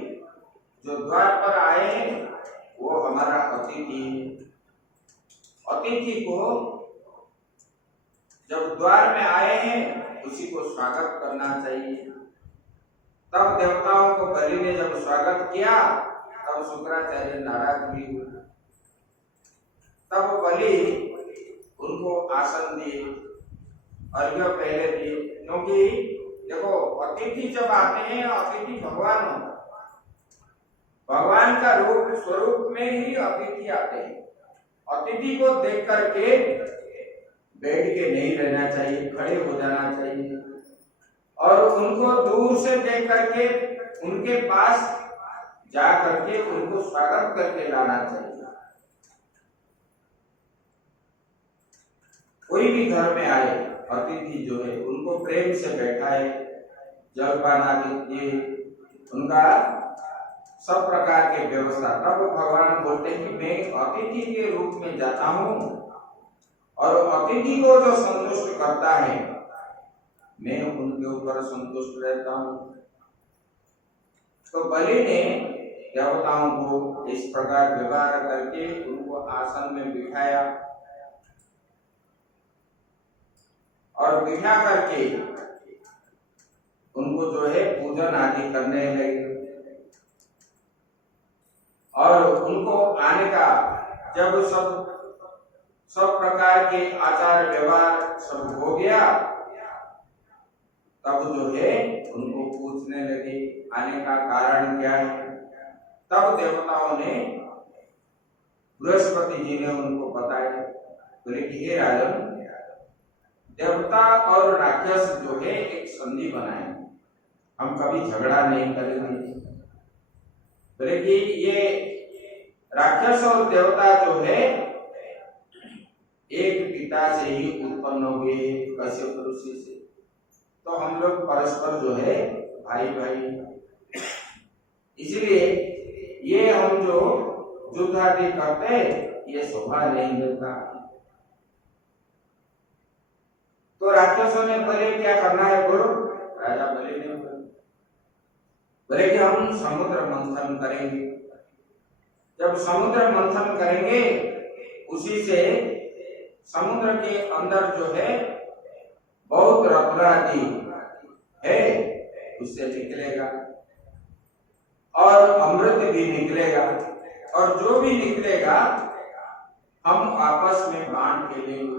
जो द्वार पर आए हैं वो हमारा अतिथि है। अतिथि को जब द्वार में आए हैं उसी को स्वागत करना चाहिए। तब देवताओं को बलि ने जब स्वागत किया तब शुक्राचार्य नाराज भी हुए। तब बलि उनको आसन दिए, अर्घ्य पहले दिए, क्योंकि देखो अतिथि जब आते हैं, अतिथि भगवान होता है, भगवान का रूप स्वरूप में ही अतिथि आते हैं। अतिथि को देख करके बैठ के नहीं रहना चाहिए, खड़े हो जाना चाहिए और उनको दूर से देख करके उनके पास जा करके उनको स्वागत करके लाना चाहिए। कोई भी घर में आए अतिथि जो है उनको प्रेम से बैठाए, जलपान आदि दिए, उनका सब प्रकार की व्यवस्था। तब भगवान बोलते हैं कि मैं अतिथि के रूप में जाता हूँ और अतिथि को जो संतुष्ट करता है मैं उनके ऊपर संतुष्ट रहता हूँ। तो बलि ने देवताओं को इस प्रकार व्यवहार करके उनको आसन में बिठाया और बिठा करके उनको जो है पूजन आदि करने लगे। और उनको आने का जब सब प्रकार के आचार व्यवहार सब हो गया तब जो है उनको पूछने लगे आने का कारण क्या है। तब देवताओं ने, बृहस्पति जी ने उनको बताया, बोले कि हे राजन, देवता और राक्षस जो है एक संधि बनाए, हम कभी झगड़ा नहीं करेंगे। बोले कि ये राक्षस और देवता जो है एक पिता से ही उत्पन्न हुए, कश्यप ऋषि से, तो हम लोग परस्पर जो है भाई भाई, इसलिए ये हम जो युद्ध आदि करते ये शोभा नहीं देता। तो राक्षसों ने बोले क्या करना है बोलो। राजा बलि ने बोले कि हम समुद्र मंथन करेंगे। जब समुद्र मंथन करेंगे उसी से समुद्र के अंदर जो है बहुत रत्न आदि है उससे निकलेगा और अमृत भी निकलेगा और जो भी निकलेगा हम आपस में बांट के लेंगे।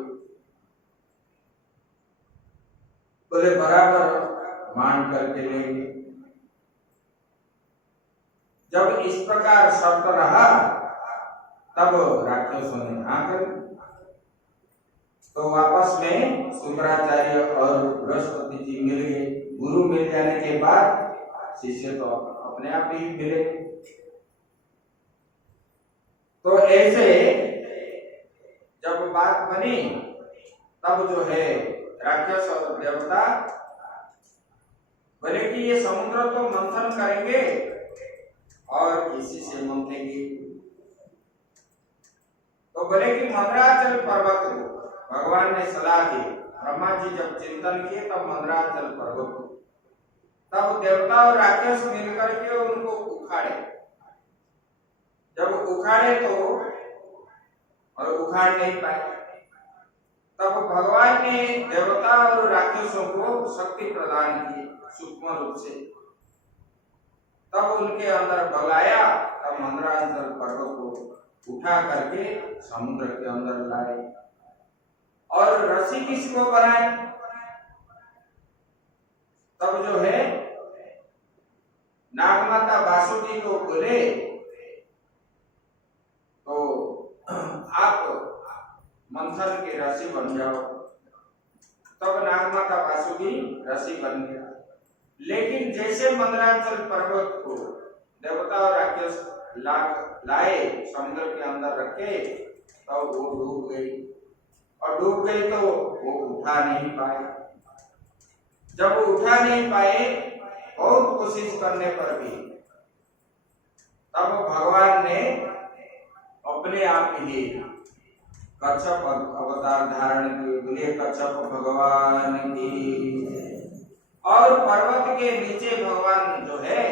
बोले बराबर बांट करके लेंगे। जब इस प्रकार शर्त रहा तब राक्षसों ने हाँ कर। तो आपस में शुक्राचार्य और बृहस्पति जी मिल गए। गुरु मिल जाने के बाद शिष्य तो अपने आप ही मिले। तो ऐसे जब बात बनी तब जो है राक्षस और देवता बोले कि ये समुद्र तो मंथन करेंगे और इसी से मंथेंगे। तो बोले कि मंदराचल पर्वत को भगवान ने सलाह दी। ब्रह्मा जी जब चिंतन किए तब मंदराचल पर्वत को, तब देवता और राक्षस मिलकर के उनको उखाड़े। जब उखाड़े तो और उखाड़ नहीं पाए। तब भगवान ने देवता और राक्षसों को शक्ति प्रदान की सूक्ष्म रूप से। तब उनके अंदर बल आया। तब मंदराचल पर्वत को उठा करके समुद्र के अंदर लाए। और रस्सी किसको बनाए? तब जो है नागमाता वासुकी को बोले तो आप मंथन की रस्सी बन जाओ। तब नागमाता वासुकी रस्सी बन गया। लेकिन जैसे मंदराचल पर्वत को देवता और राक्षस लाए समुद्र के अंदर रखे तो वो डूब गई। और डूब गई तो वो उठा नहीं पाए। जब वो उठा नहीं पाए बहुत कोशिश करने पर भी, तब भगवान ने अपने आप ही कच्छप अवतार धारण किए। बोले कच्छप भगवान की। और पर्वत के नीचे भगवान जो है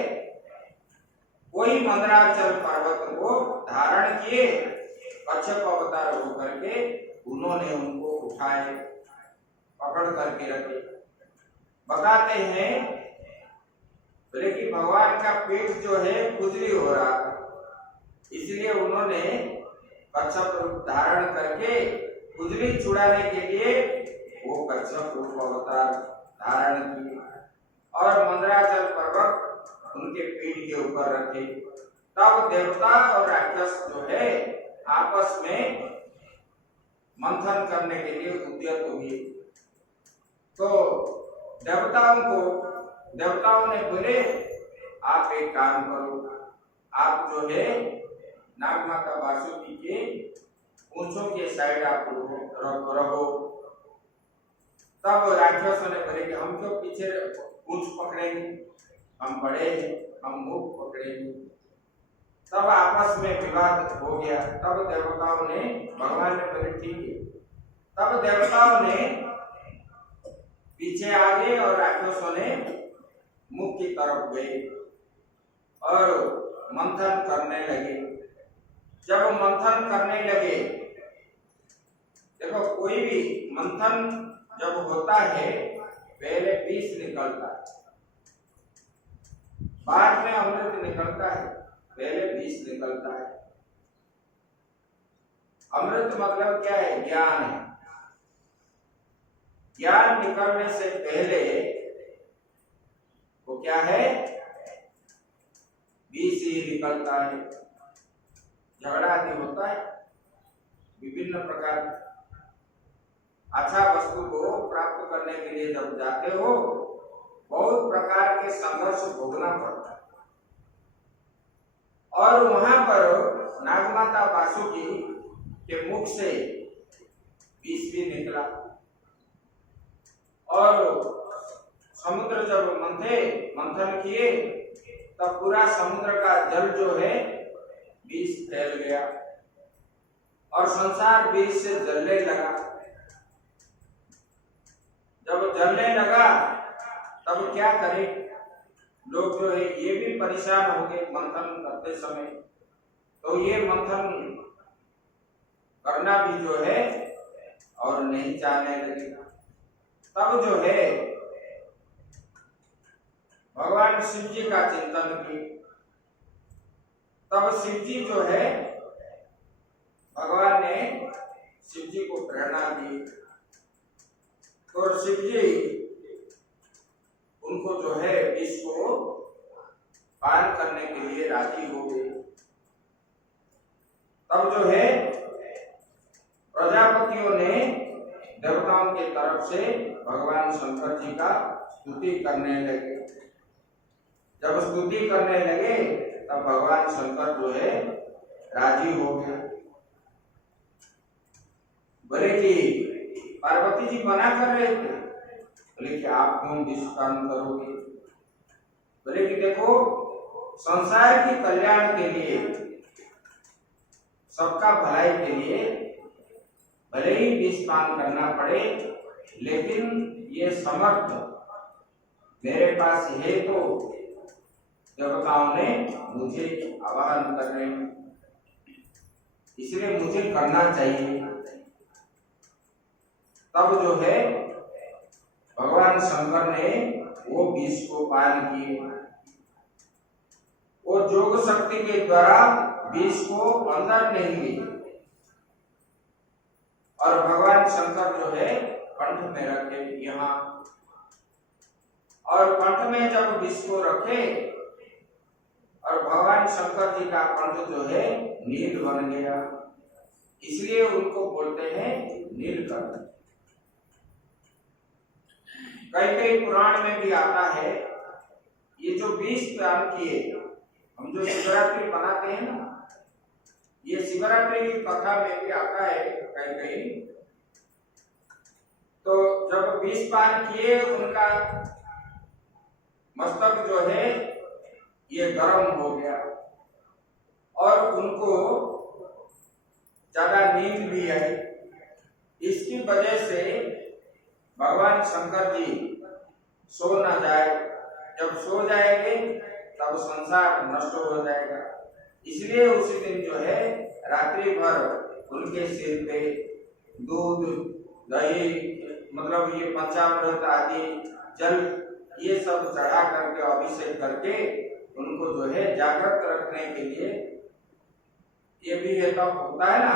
वही मंदराचल पर्वत को धारण किए। कच्छप अवतार होकर के उन्होंने उनको उठाए, पकड़ करके रखे। बताते हैं बोले कि भगवान का पेट जो है खुजली हो रहा था, इसलिए उन्होंने कच्छप रूप धारण करके खुजली छुड़ाने के लिए वो कच्छप रूप अवतार धारण किए और मंदराचल पर्वत उनके पीठ के ऊपर रखे। तब देवता और राक्षस जो है आपस में मंथन करने के लिए उद्यत हुए। तो देवताओं ने बोले आप एक काम करो, आप जो है नागमाता वासुकी के पूंछों के साइड आप रहो। तब राक्षसों ने बोले कि हम क्यों पीछे पूंछ पकड़ेंगे, हम बड़े हैं, हम मुख पकड़ेंगे। तब आपस में विवाद हो गया। तब देवताओं ने, भगवान ने बोले ठीक है। तब देवताओं ने पीछे आ गए और राक्षसों ने मुख की तरफ गए और मंथन करने लगे। जब मंथन करने लगे, देखो कोई भी मंथन जब होता है पहले विष निकलता है, बाद में अमृत निकलता है। पहले विष निकलता है। अमृत मतलब क्या है? ज्ञान है। ज्ञान निकलने से पहले वो क्या है? विष ही निकलता है। झगड़ा आदि होता है विभिन्न प्रकार। अच्छा वस्तु को प्राप्त करने के लिए जब जाते हो बहुत प्रकार के संघर्ष भोगना पड़ता है। और वहां पर नागमाता वासुकी के मुख से विष भी निकला और समुद्र जब मंथन किए तब पूरा समुद्र का जल जो है विष फैल गया और संसार विष से जलने लगा। जब जलने लगा तब क्या करें? लोग जो है ये भी परेशान हो गए मंथन करते समय। तो ये मंथन करना भी जो है और नहीं चाहने लगे। तब जो है भगवान शिव जी का चिंतन किए। तब शिव जी जो है भगवान ने शिव जी को प्रेरणा दी। तो शिव जी उनको जो है विष को पान करने के लिए राजी हो गए। तब जो है प्रजापतियों ने देवताओं के तरफ से भगवान शंकर जी का स्तुति करने लगे। जब स्तुति करने लगे तब भगवान शंकर जो है राजी हो गए। बोले कि पार्वती जी मना कर रहे थे। बोले कि आप क्यों विष पान करोगे? बोले कि देखो संसार के कल्याण के लिए, सबका भलाई के लिए भले ही विष पान करना पड़े, लेकिन ये समर्थ मेरे पास है। तो देवताओं ने मुझे आवाहन कर रहे हैं, इसलिए मुझे करना चाहिए। तब जो है भगवान शंकर ने वो विष को पान किए। वो योग शक्ति के द्वारा विष को अंदर ले लिए और भगवान शंकर जो है कंठ में रखे यहाँ, और कंठ में जब विष को रखे और भगवान शंकर जी का कंठ जो है नील बन गया, इसलिए उनको बोलते हैं नीलकंठ। कई कई पुराण में भी आता है, ये जो विष पान किए, हम जो शिवरात्रि मनाते हैं ना, ये शिवरात्रि की कथा में भी आता है कहीं कहीं। तो जब विष पान किए उनका मस्तक जो है ये गर्म हो गया और उनको ज्यादा नींद भी आई। इसकी वजह से भगवान शंकर जी सो ना जाए, जब सो जाएंगे तब संसार नष्ट हो जाएगा। इसलिए उसी दिन जो है रात्रि भर उनके सिर पे दूध दही, मतलब ये पंचामृत आदि जल, ये सब चढ़ा करके अभिषेक करके उनको जो है जागृत रखने के लिए, ये भी ये तो होता है ना,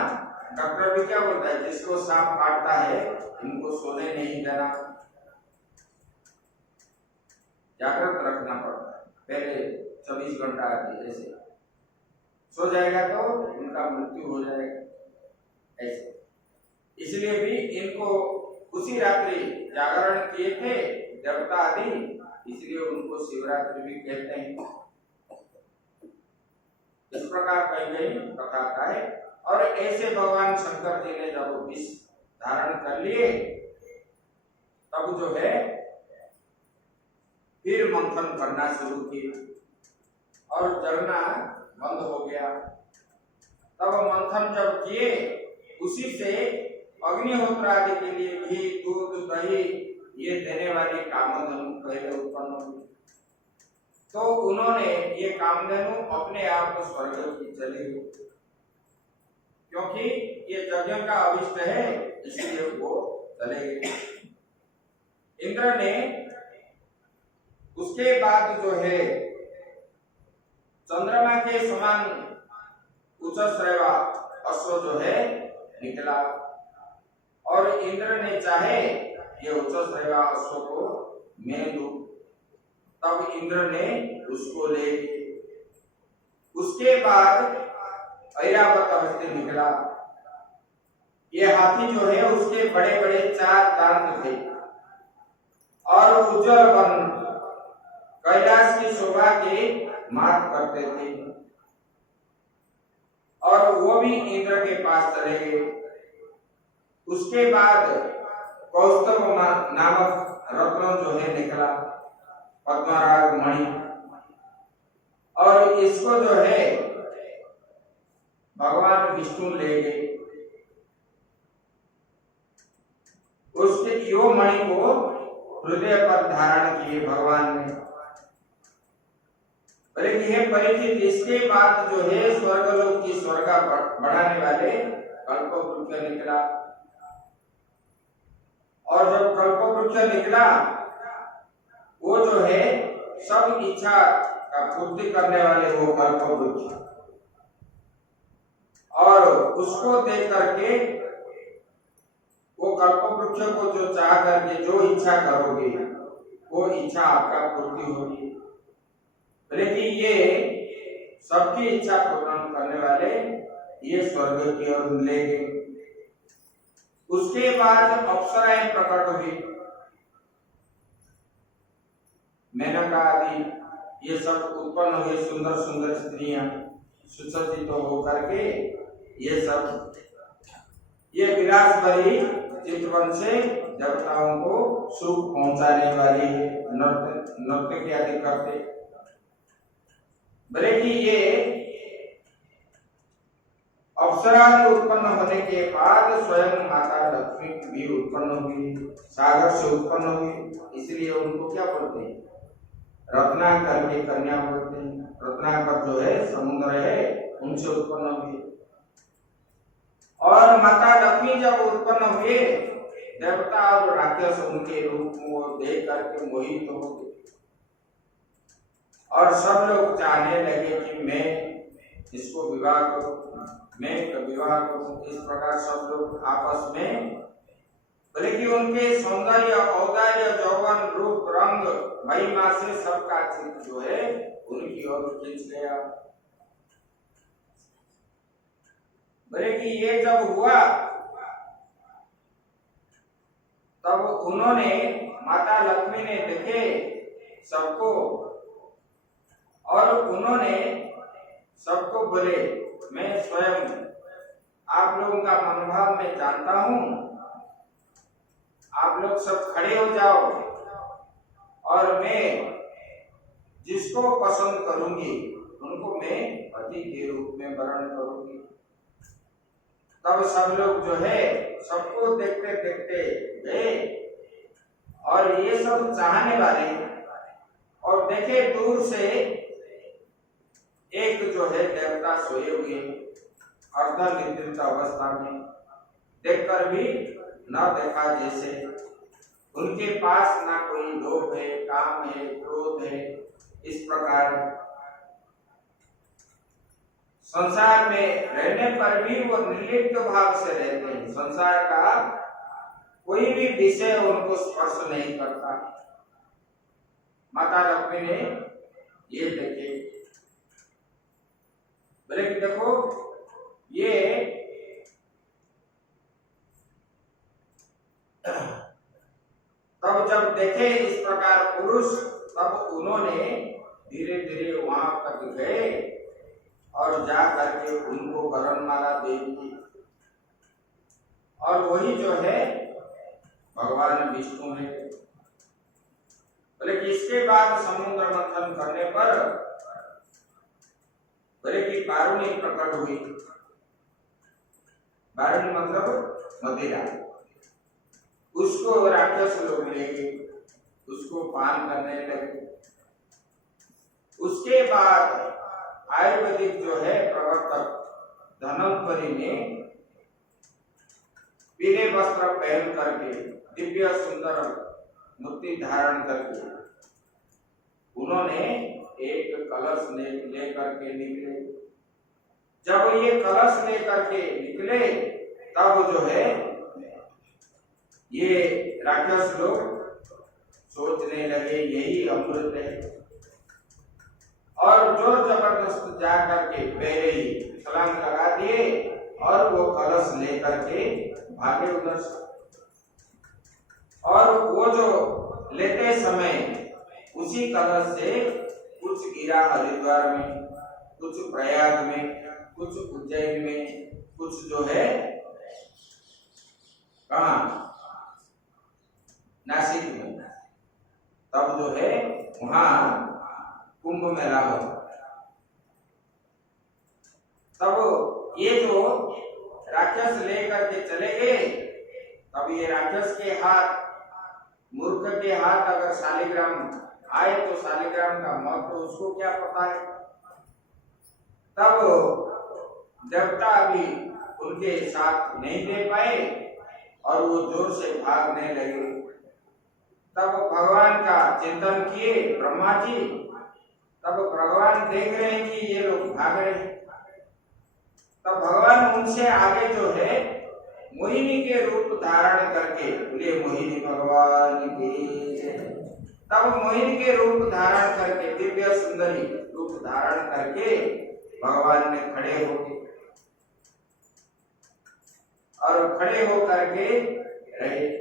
डॉक्टर भी क्या बोलता है, जिसको सांप काटता है इनको सोने नहीं देना, जागृत रखना पड़ता है पहले 24 घंटा आदि, ऐसे सो जाएगा तो उनका मृत्यु हो जाएगा ऐसे। इसलिए भी इनको उसी रात्रि जागरण किए थे देवता आदि, इसलिए उनको शिवरात्रि भी कहते हैं। इस प्रकार कई कथा आता है। और ऐसे भगवान शंकर जी ने जब विष धारण कर लिए तब जो है फिर मंथन करना शुरू किया और जलना बंद हो गया। तब मंथन जब किए, उसी से अग्निहोत्र आदि के लिए घी दूध दही ये देने वाली कामधेनु पहले उत्पन्न हुई। तो उन्होंने ये कामधेनु अपने आप को स्वर्ग की चली गई, क्योंकि ये यज्ञ का अभिष्ट है, इसलिए वो चले गए। इंद्र ने उसके बाद जो है चंद्रमा के समान उच्चश्रवा अश्व जो है निकला, और इंद्र ने चाहे ये उच्चश्रवा अश्व को मैं दूं, तब इंद्र ने उसको ले लिए। उसके बाद ऐरावत हस्ती निकला। ये हाथी जो है उसके बड़े बड़े 4 दांत थे और उज्जवल वर्ण, कैलाश की शोभा के मात करते थे, और वो भी इंद्र के पास चले गए। उसके बाद कौस्तभ नामक रत्न जो है निकला, पद्मराग मणि, और इसको जो है भगवान विष्णु ले गए। उसके यो मणि को हृदय पर धारण किए भगवान ने। यह परीक्षित, इसके बाद जो है स्वर्गलोक की स्वर्गा बढ़ाने वाले कल्पवृक्ष निकला, और जब कल्पवृक्ष निकला वो जो है सब इच्छा का पूर्ति करने वाले वो कल्पवृक्ष, और उसको देख करके वो कल्पवृक्ष को जो चाह करके जो इच्छा करोगे वो इच्छा आपका पूर्ति होगी। लेकिन ये सबकी इच्छा पूर्ण करने वाले ये स्वर्ग की ओर ले गए। उसके बाद अप्सराएं प्रकट हुई, मेनका आदि ये सब उत्पन्न हुए, सुंदर सुंदर स्त्रियां सुसज्जित होकर के, ये सब ये विलास भरी चितवन से देवताओं को सुख पहुंचाने वाली है, नृत्य की आदि करते। भले कि ये अप्सरा उत्पन्न होने के बाद स्वयं माता लक्ष्मी भी उत्पन्न हुई, सागर से उत्पन्न हुई, इसलिए उनको क्या बोलते हैं, रत्नाकर के कन्या बोलते हैं। रत्नाकर जो है समुद्र है, उनसे उत्पन्न हुई। और माता लक्ष्मी जब उत्पन्न हुए, देवता और राक्षस उनके रूप को देख करके मोहित हो गए और सब लोग चाहने लगे कि मैं इसको विवाह करूं, मैं विवाह करूं। इस प्रकार सब लोग आपस में बोले कि उनके सौंदर्य, औदार्य, यौवन, रूप, रंग, महिमा से सबका चित्त जो है उनकी ओर खींच गया। बोले कि ये जब हुआ तब उन्होंने, माता लक्ष्मी ने देखे सबको और उन्होंने सबको बोले, मैं स्वयं आप लोगों का मनोभाव में जानता हूं, आप लोग सब खड़े हो जाओ और मैं जिसको पसंद करूंगी उनको मैं पति के रूप में वर्ण करूंगी। तब सब लोग जो है सबको देखते देखते गए और ये सब चाहने वाले और देखे दूर से एक जो है देवता सोए हुए अर्धनिद्रित अवस्था में, देखकर भी न देखा जैसे। उनके पास ना कोई लोभ है, काम है, क्रोध है। इस प्रकार संसार में रहने पर भी वो निर्लिप्त भाव से रहते हैं। संसार का कोई भी विषय उनको स्पर्श नहीं करता। माता लक्ष्मी ने ये देखे, बोले कि देखो ये तब जब देखे इस प्रकार पुरुष, तब उन्होंने धीरे धीरे वहां तक गए और जा करके उनको वरमाला दे दी। और वही जो है भगवान विष्णु है। बोले कि इसके बाद समुद्र मंथन करने पर बोले कि बारुणी प्रकट हुई। बारुणी मतलब मदिरा। उसको राक्षस लोग ले गए, उसको पान करने लगे। उसके बाद आयुर्वेदिक जो है प्रवर्तक धनवंतरी ने पीले वस्त्र पहन करके, दिव्य सुंदर मूर्ति धारण करके उन्होंने एक कलश ले करके निकले। जब ये कलश लेकर के निकले तब जो है ये राक्षस लोग सोचने लगे यही अमृत है, और जोर जबरदस्त जा करके पहले ही छलांग लगा दिए और वो कलश लेकर के भागे उधर से। और वो जो लेते समय उसी कलश से कुछ गिरा हरिद्वार में, कुछ प्रयाग में, कुछ उज्जैन में, कुछ जो है कहाँ नासिक में। तब जो है वहां कुंभ मेला हो। तब ये जो राक्षस लेकर के चले गए, तब ये राक्षस के हाथ, मूर्ख के हाथ अगर शालिग्राम आए तो शालिग्राम का महत्व तो उसको क्या पता है। तब देवता भी उनके साथ नहीं दे पाए और वो जोर से भागने लगे। तब भगवान का चिंतन किए ब्रह्मा जी। तब भगवान देख रहे हैं कि ये लोग भाग रहे हैं। तब भगवान उनसे आगे जो है मोहिनी के रूप धारण करके, बोले मोहिनी भगवान के। तब मोहिनी के रूप धारण करके, दिव्य सुंदरी रूप धारण करके भगवान ने खड़े हो गए और खड़े होकर के रहे।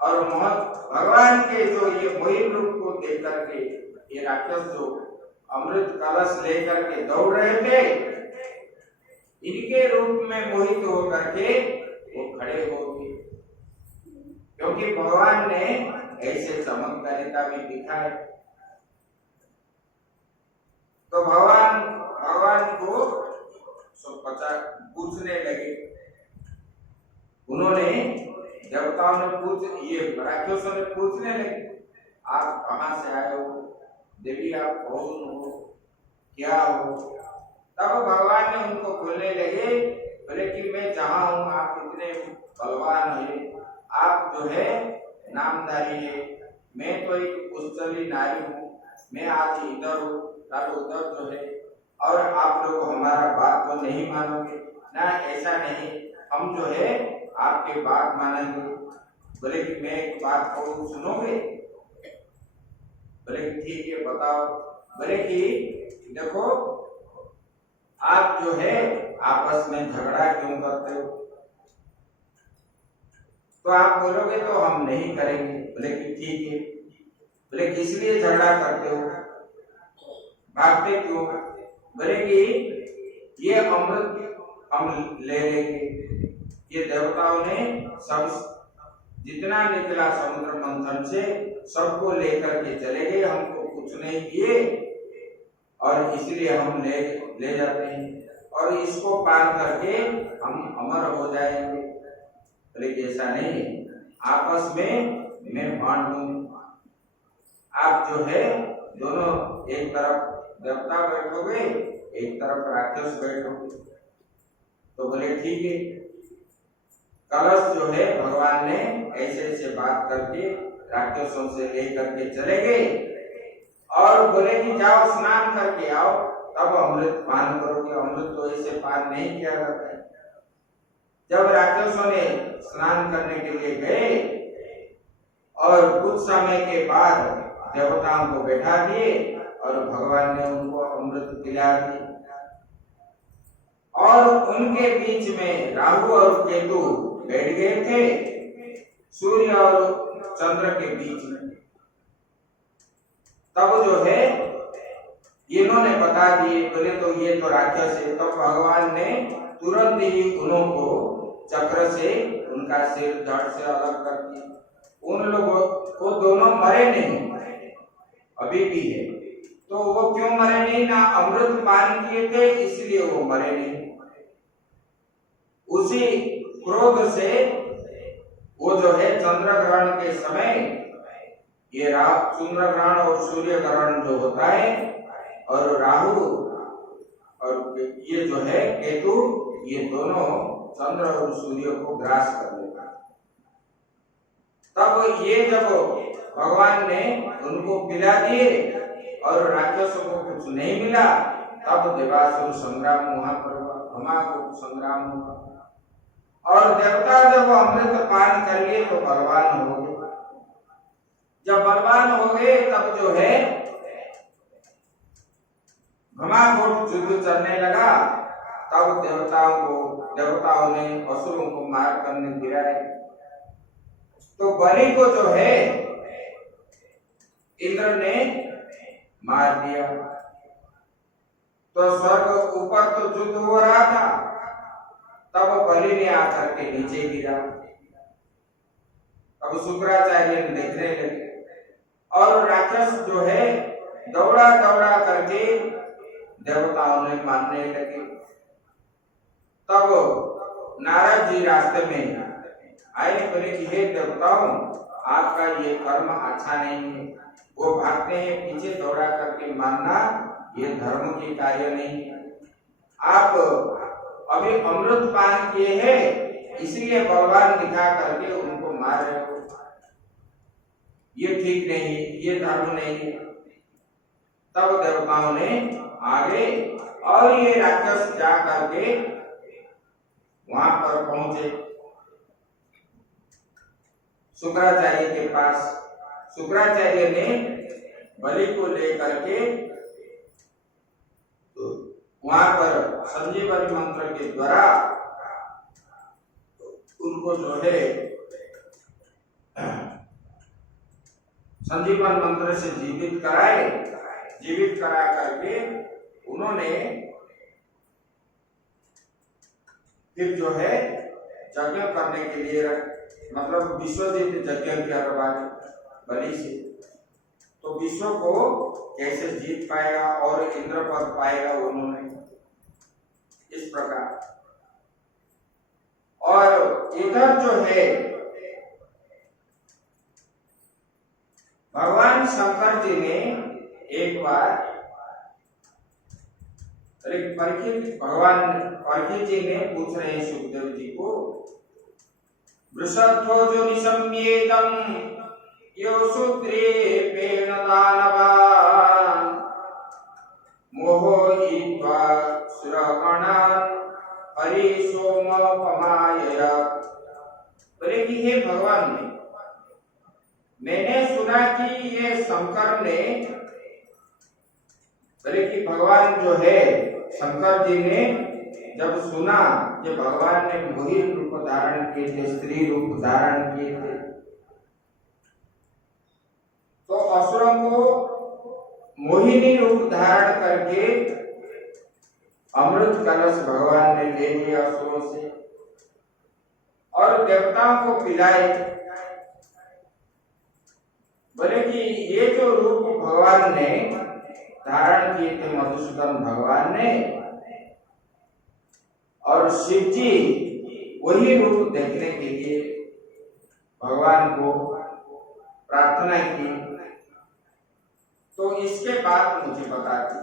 और भगवान के जो ये मोहिनी रूप को देख करके ये राक्षस जो अमृत कलश लेकर के दौड़ रहे थे, इनके रूप में मोहित होकर के वो खड़े हो गए। क्योंकि भगवान ने ऐसे चमत्कारिता भी दिखाए। तो भगवान को सब पूछने लगे। उन्होंने, देवताओं ने ये राक्षसों ने पूछने लगे, आप कहां से आए हो देवी, आप कौन हो, क्या हो। तब भगवान ने उनको बोलने लगे बोले कि मैं जहाँ हूँ आप इतने बलवान है, आप जो है नामधारी है, मैं तो एक पुस्तली नारी हूँ, मैं आज इधर हूँ कल उधर जो है, और आप लोग हमारा बात तो नहीं मानोगे ना, ऐसा नहीं, हम जो है आपके बात मानेंगे। बोले कि मैं एक बात कहूँ सुनोगे? बोले ठीक है बताओ। बोले कि देखो आप जो है आपस में झगड़ा क्यों करते हो? तो आप बोलोगे तो हम नहीं करेंगे। बोले कि ठीक है। बोले किस लिए झगड़ा करते हो, भागते क्यों? बोले कि ये अमृत हम ले लेंगे, ये देवताओं ने सब जितना निकला समुद्र मंथन से सबको लेकर के चले गए, हमको कुछ नहीं किए, और इसलिए हम ले जाते हैं, और इसको पार करके हम अमर हो जाएंगे। बोले ऐसा नहीं, आपस में मैं बांट दूंगा, आप जो है दोनों एक तरफ देवता बैठोगे, एक तरफ राक्षस बैठोगे। तो बोले ठीक है। कलश जो है भगवान ने ऐसे ऐसे बात करके राक्षसों से लेकर के चले गए, और बोले कि जाओ स्नान करके आओ, तब अमृत पान करोगे, अमृत तो ऐसे पान नहीं किया जाता है। जब राक्षसों ने स्नान करने के लिए गए और कुछ समय के बाद देवताओं को बैठा दिए और भगवान ने उनको अमृत पिला दिया, और उनके बीच में राहु और केतु बैठ गए थे, सूर्य और चंद्र के बीच में। तब जो है इन्होंने बता दिए, बोले तो ये तो राक्षस है। तो भगवान ने तुरंत ही उनको चक्र से उनका सिर धड़ से अलग कर दिया। उन लोगों को दोनों मरे नहीं, अभी भी है। तो वो क्यों मरे नहीं? ना अमृत पान किए थे, इसलिए वो मरे नहीं। उसी क्रोध से वो जो है चंद्र ग्रहण के समय, ये चंद्र ग्रहण और सूर्य ग्रहण जो होता है, और राहु और ये जो है केतु, ये दोनों चंद्र और सूर्य को ग्रास कर लेता है। तब ये जब भगवान ने उनको पिला दिए और राक्षसों को कुछ नहीं मिला, तब देवासुर संग्राम वहां पर हुआ, घमाघोट संग्राम हुआ, और देवता जब अमृत पान कर लिए तो बलवान हो गए। जब बलवान हो गए तब जो है घमाघोट युद्ध चलने लगा। तब देवताओं ने असुरों को मार करने गिराए। तो बलि को जो है इंद्र ने मार दिया। तो स्वर्ग ऊपर तो युद्ध हो रहा था, तब बलि ने आकर के नीचे गिरा। अब शुक्राचार्य देखने लगे, और राक्षस जो है दौड़ा दौड़ा करके देवताओं ने मारने लगे। तब नारद जी रास्ते में आए, बोले कि हे देवताओं, आपका ये कर्म अच्छा नहीं है। वो भागते हैं, पीछे दौड़ा करके मारना ये धर्म की कार्य नहीं है। आप अभी अमृत पान किए हैं, इसलिए बलवान दिखा करके उनको मार रहे हो, ये ठीक नहीं है, ये धर्म नहीं है। तब देवताओं ने आगे, और ये राक्षस जा करके वहां पर पहुंचे शुक्राचार्य के पास। शुक्राचार्य ने बलि को लेकर के वहां पर संजीवनी मंत्र के द्वारा उनको जो है संजीवन मंत्र से जीवित कराए। जीवित करा करके उन्होंने फिर जो है यज्ञ करने के लिए, मतलब विश्वजीत यज्ञ किया बलि से। तो विश्व को कैसे जीत पाएगा और इंद्र पद पाएगा, उन्होंने इस प्रकार। और इधर जो है भगवान शंकर जी ने एक बार अरे परीक्षित जी ने पूछ रहे हैं सुखदेव जी को, वृषध्वजो निशम्येतम यो सूत्रेपेण दानवान् मोहयित्वा सुरगणान् हरिसोमपमायया। बोले कि हे भगवान, मैंने सुना कि ये शंकर ने, बोले कि भगवान जो है शंकर जी ने जब सुना कि भगवान ने मोहिनी रूप धारण किए थे, स्त्री रूप धारण किए थे, तो असुरों को मोहिनी रूप धारण करके अमृत कलश भगवान ने ले लिया असुरों से और देवताओं को पिलाए। बोले कि ये जो रूप भगवान ने धारण किए थे, मधुसूदन भगवान ने, और शिव जी वही रूप देखने के लिए भगवान को प्रार्थना की, तो इसके बाद मुझे बता दी।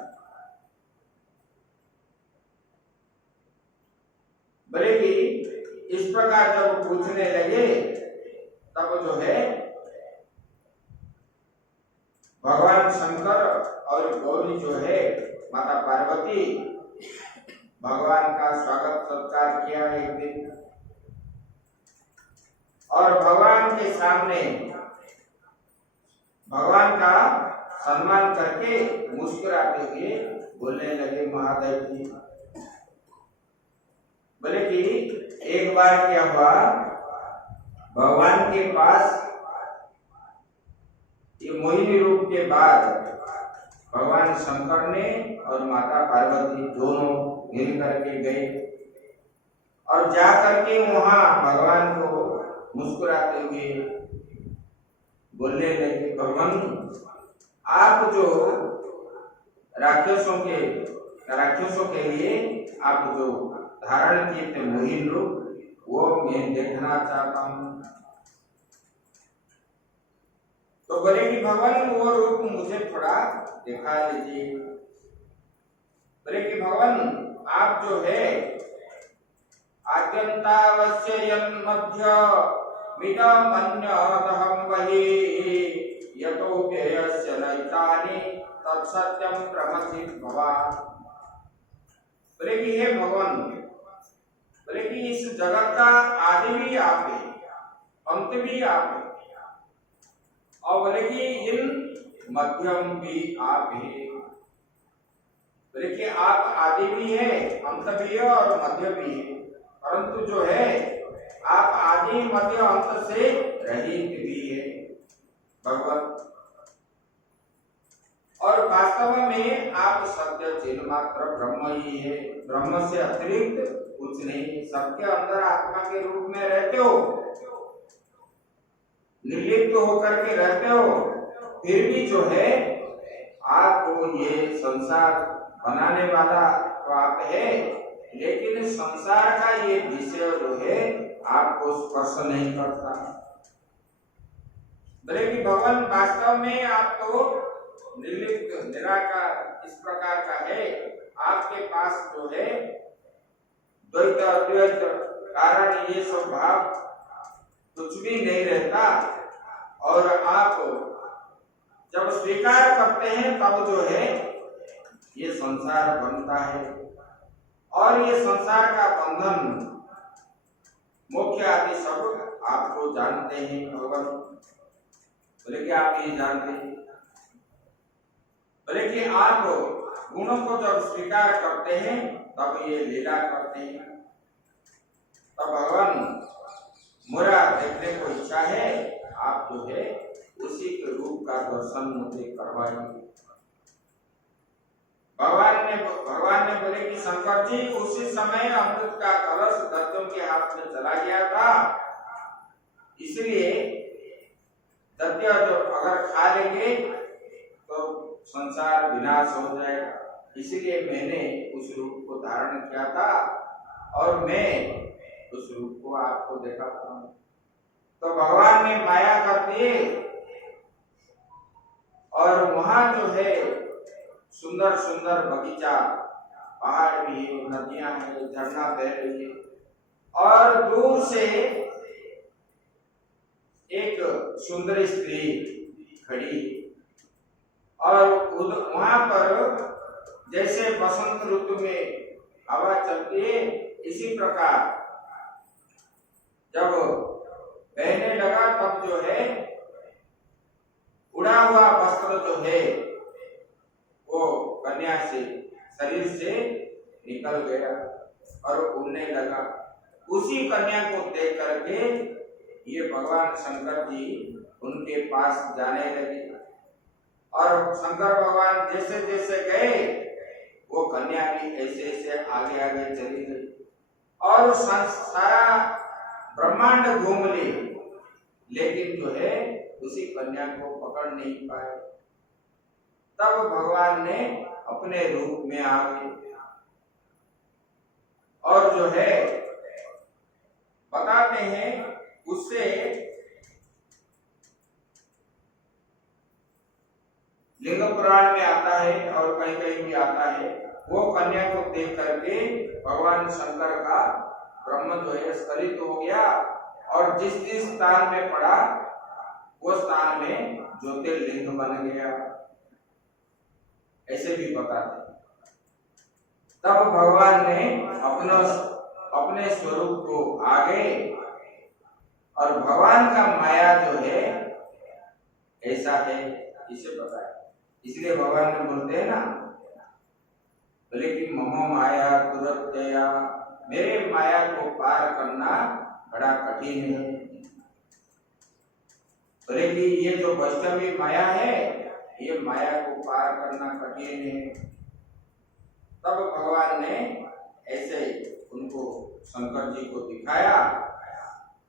बोले कि इस प्रकार जब पूछने लगे तब जो है भगवान शंकर और गौरी जो है माता पार्वती, भगवान का स्वागत सत्कार किया एक दिन, और भगवान के सामने भगवान का सम्मान करके मुस्कुराते हुए बोलने लगे महादेव जी। बोले कि एक बार क्या हुआ, भगवान के पास ये मोहिनी रूप के बाद भगवान शंकर ने और माता पार्वती दोनों मिल करके गए और जा करके वहां भगवान को मुस्कुराते हुए बोलने लगे, भगवान आप जो राक्षसों के लिए आप जो धारण किए थे मोहिनी रूप, वो मैं देखना चाहता हूँ। तो बोले कि भगवान वो रूप मुझे थोड़ा दिखा दीजिए। बोले कि भगवान आप जो है आद्यंतावस्य यन्मध्य मिदमन्यदहं वहि यतो व्ययस्य नैतानि तत्सत्यं प्रमथित भवान्। बोले कि हे भगवान, बोले कि इस जगत का आदि भी आप है, अंत भी आप है, और बोले कि इन मध्यम भी आप है। बोले कि आप आदि भी है, अंत भी है और मध्य भी है, परंतु जो है आप आदि मध्य अंत से रहित भी है भगवान, और वास्तव में आप सत्य चिन्ह मात्र ब्रह्म ही है, ब्रह्म से अतिरिक्त कुछ नहीं। सबके अंदर आत्मा के रूप में रहते हो, निर्लिप्त होकर के रहते हो, फिर भी जो है आपको ये संसार बनाने वाला तो आप है, लेकिन संसार का ये विषय जो है आपको स्पर्श नहीं करता। बोले कि भगवान वास्तव में आप तो निर्लिप्त निराकार इस प्रकार का है, आपके पास जो है द्वैत अद्वैत कारण ये सब भाव कुछ भी नहीं रहता, और आप जब स्वीकार करते हैं तब जो है ये संसार बनता है, और ये संसार का बंधन मोक्ष आदि सब आपको जानते हैं भगवान। बोले कि आप ये जानते हैं। बोले कि आप गुणों को जब स्वीकार करते हैं तब ये लीला करते हैं। तब भगवान मेरा देखने को इच्छा है, आप जो है उसी के रूप का दर्शन मुझे करवाइए। भगवान ने बोले कि शंकर जी उसी समय अमृत का कलश दैत्यों के हाथ में चला गया था, इसलिए दैत्य जो अगर खा लेंगे तो संसार विनाश हो जाएगा, इसलिए मैंने उस रूप को धारण किया था और मैं उस रूप को आपको दिखाता हूं। तो भगवान ने माया कर दिए और वहां जो है सुंदर सुंदर बगीचा पहाड़ भी है, नदियां हैं, झरना बह रही है और दूर से एक सुंदर स्त्री खड़ी और वहां पर जैसे बसंत ऋतु में हवा चलती है, इसी प्रकार जब बहने लगा तब जो है उड़ा हुआ वस्त्र जो है वो कन्या से शरीर से निकल गया और उड़ने लगा। उसी कन्या को देख करके ये भगवान शंकर जी उनके पास जाने लगे और शंकर भगवान जैसे जैसे गए वो कन्या भी ऐसे ऐसे आगे आगे चली गई और सारा ब्रह्मांड घूम ली, लेकिन जो है उसी कन्या को पकड़ नहीं पाए। तब भगवान ने अपने रूप में आ गए और जो है बताते हैं उससे लिंग पुराण में आता है और कहीं कहीं भी आता है। वो कन्या को देख करके भगवान शंकर का ब्रह्म जो है स्खलित हो गया और जिस जिस स्थान में पड़ा वो स्थान में ज्योतिर्लिंग बन गया, ऐसे भी बताते। तब भगवान ने अपने स्वरूप को आगे और भगवान का माया जो है ऐसा है इसे बताया। इसलिए भगवान ने बोलते हैं ना, बोले कि मम माया दुरत्यया, मेरे माया को पार करना बड़ा कठिन है। बोले कि ये जो वैष्णवी माया है ये माया को पार करना कठिन है। तब भगवान ने ऐसे उनको शंकर जी को दिखाया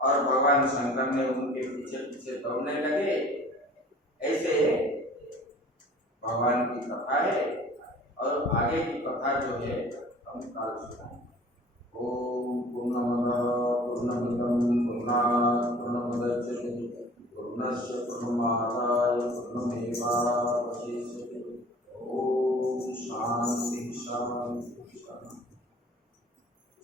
और भगवान शंकर ने उनके पीछे पीछे दौड़ने लगे। ऐसे भगवान की कथा है और आगे की कथा जो है हम कल सुनाएंगे। ओम पूर्णमद पूर्णमिदं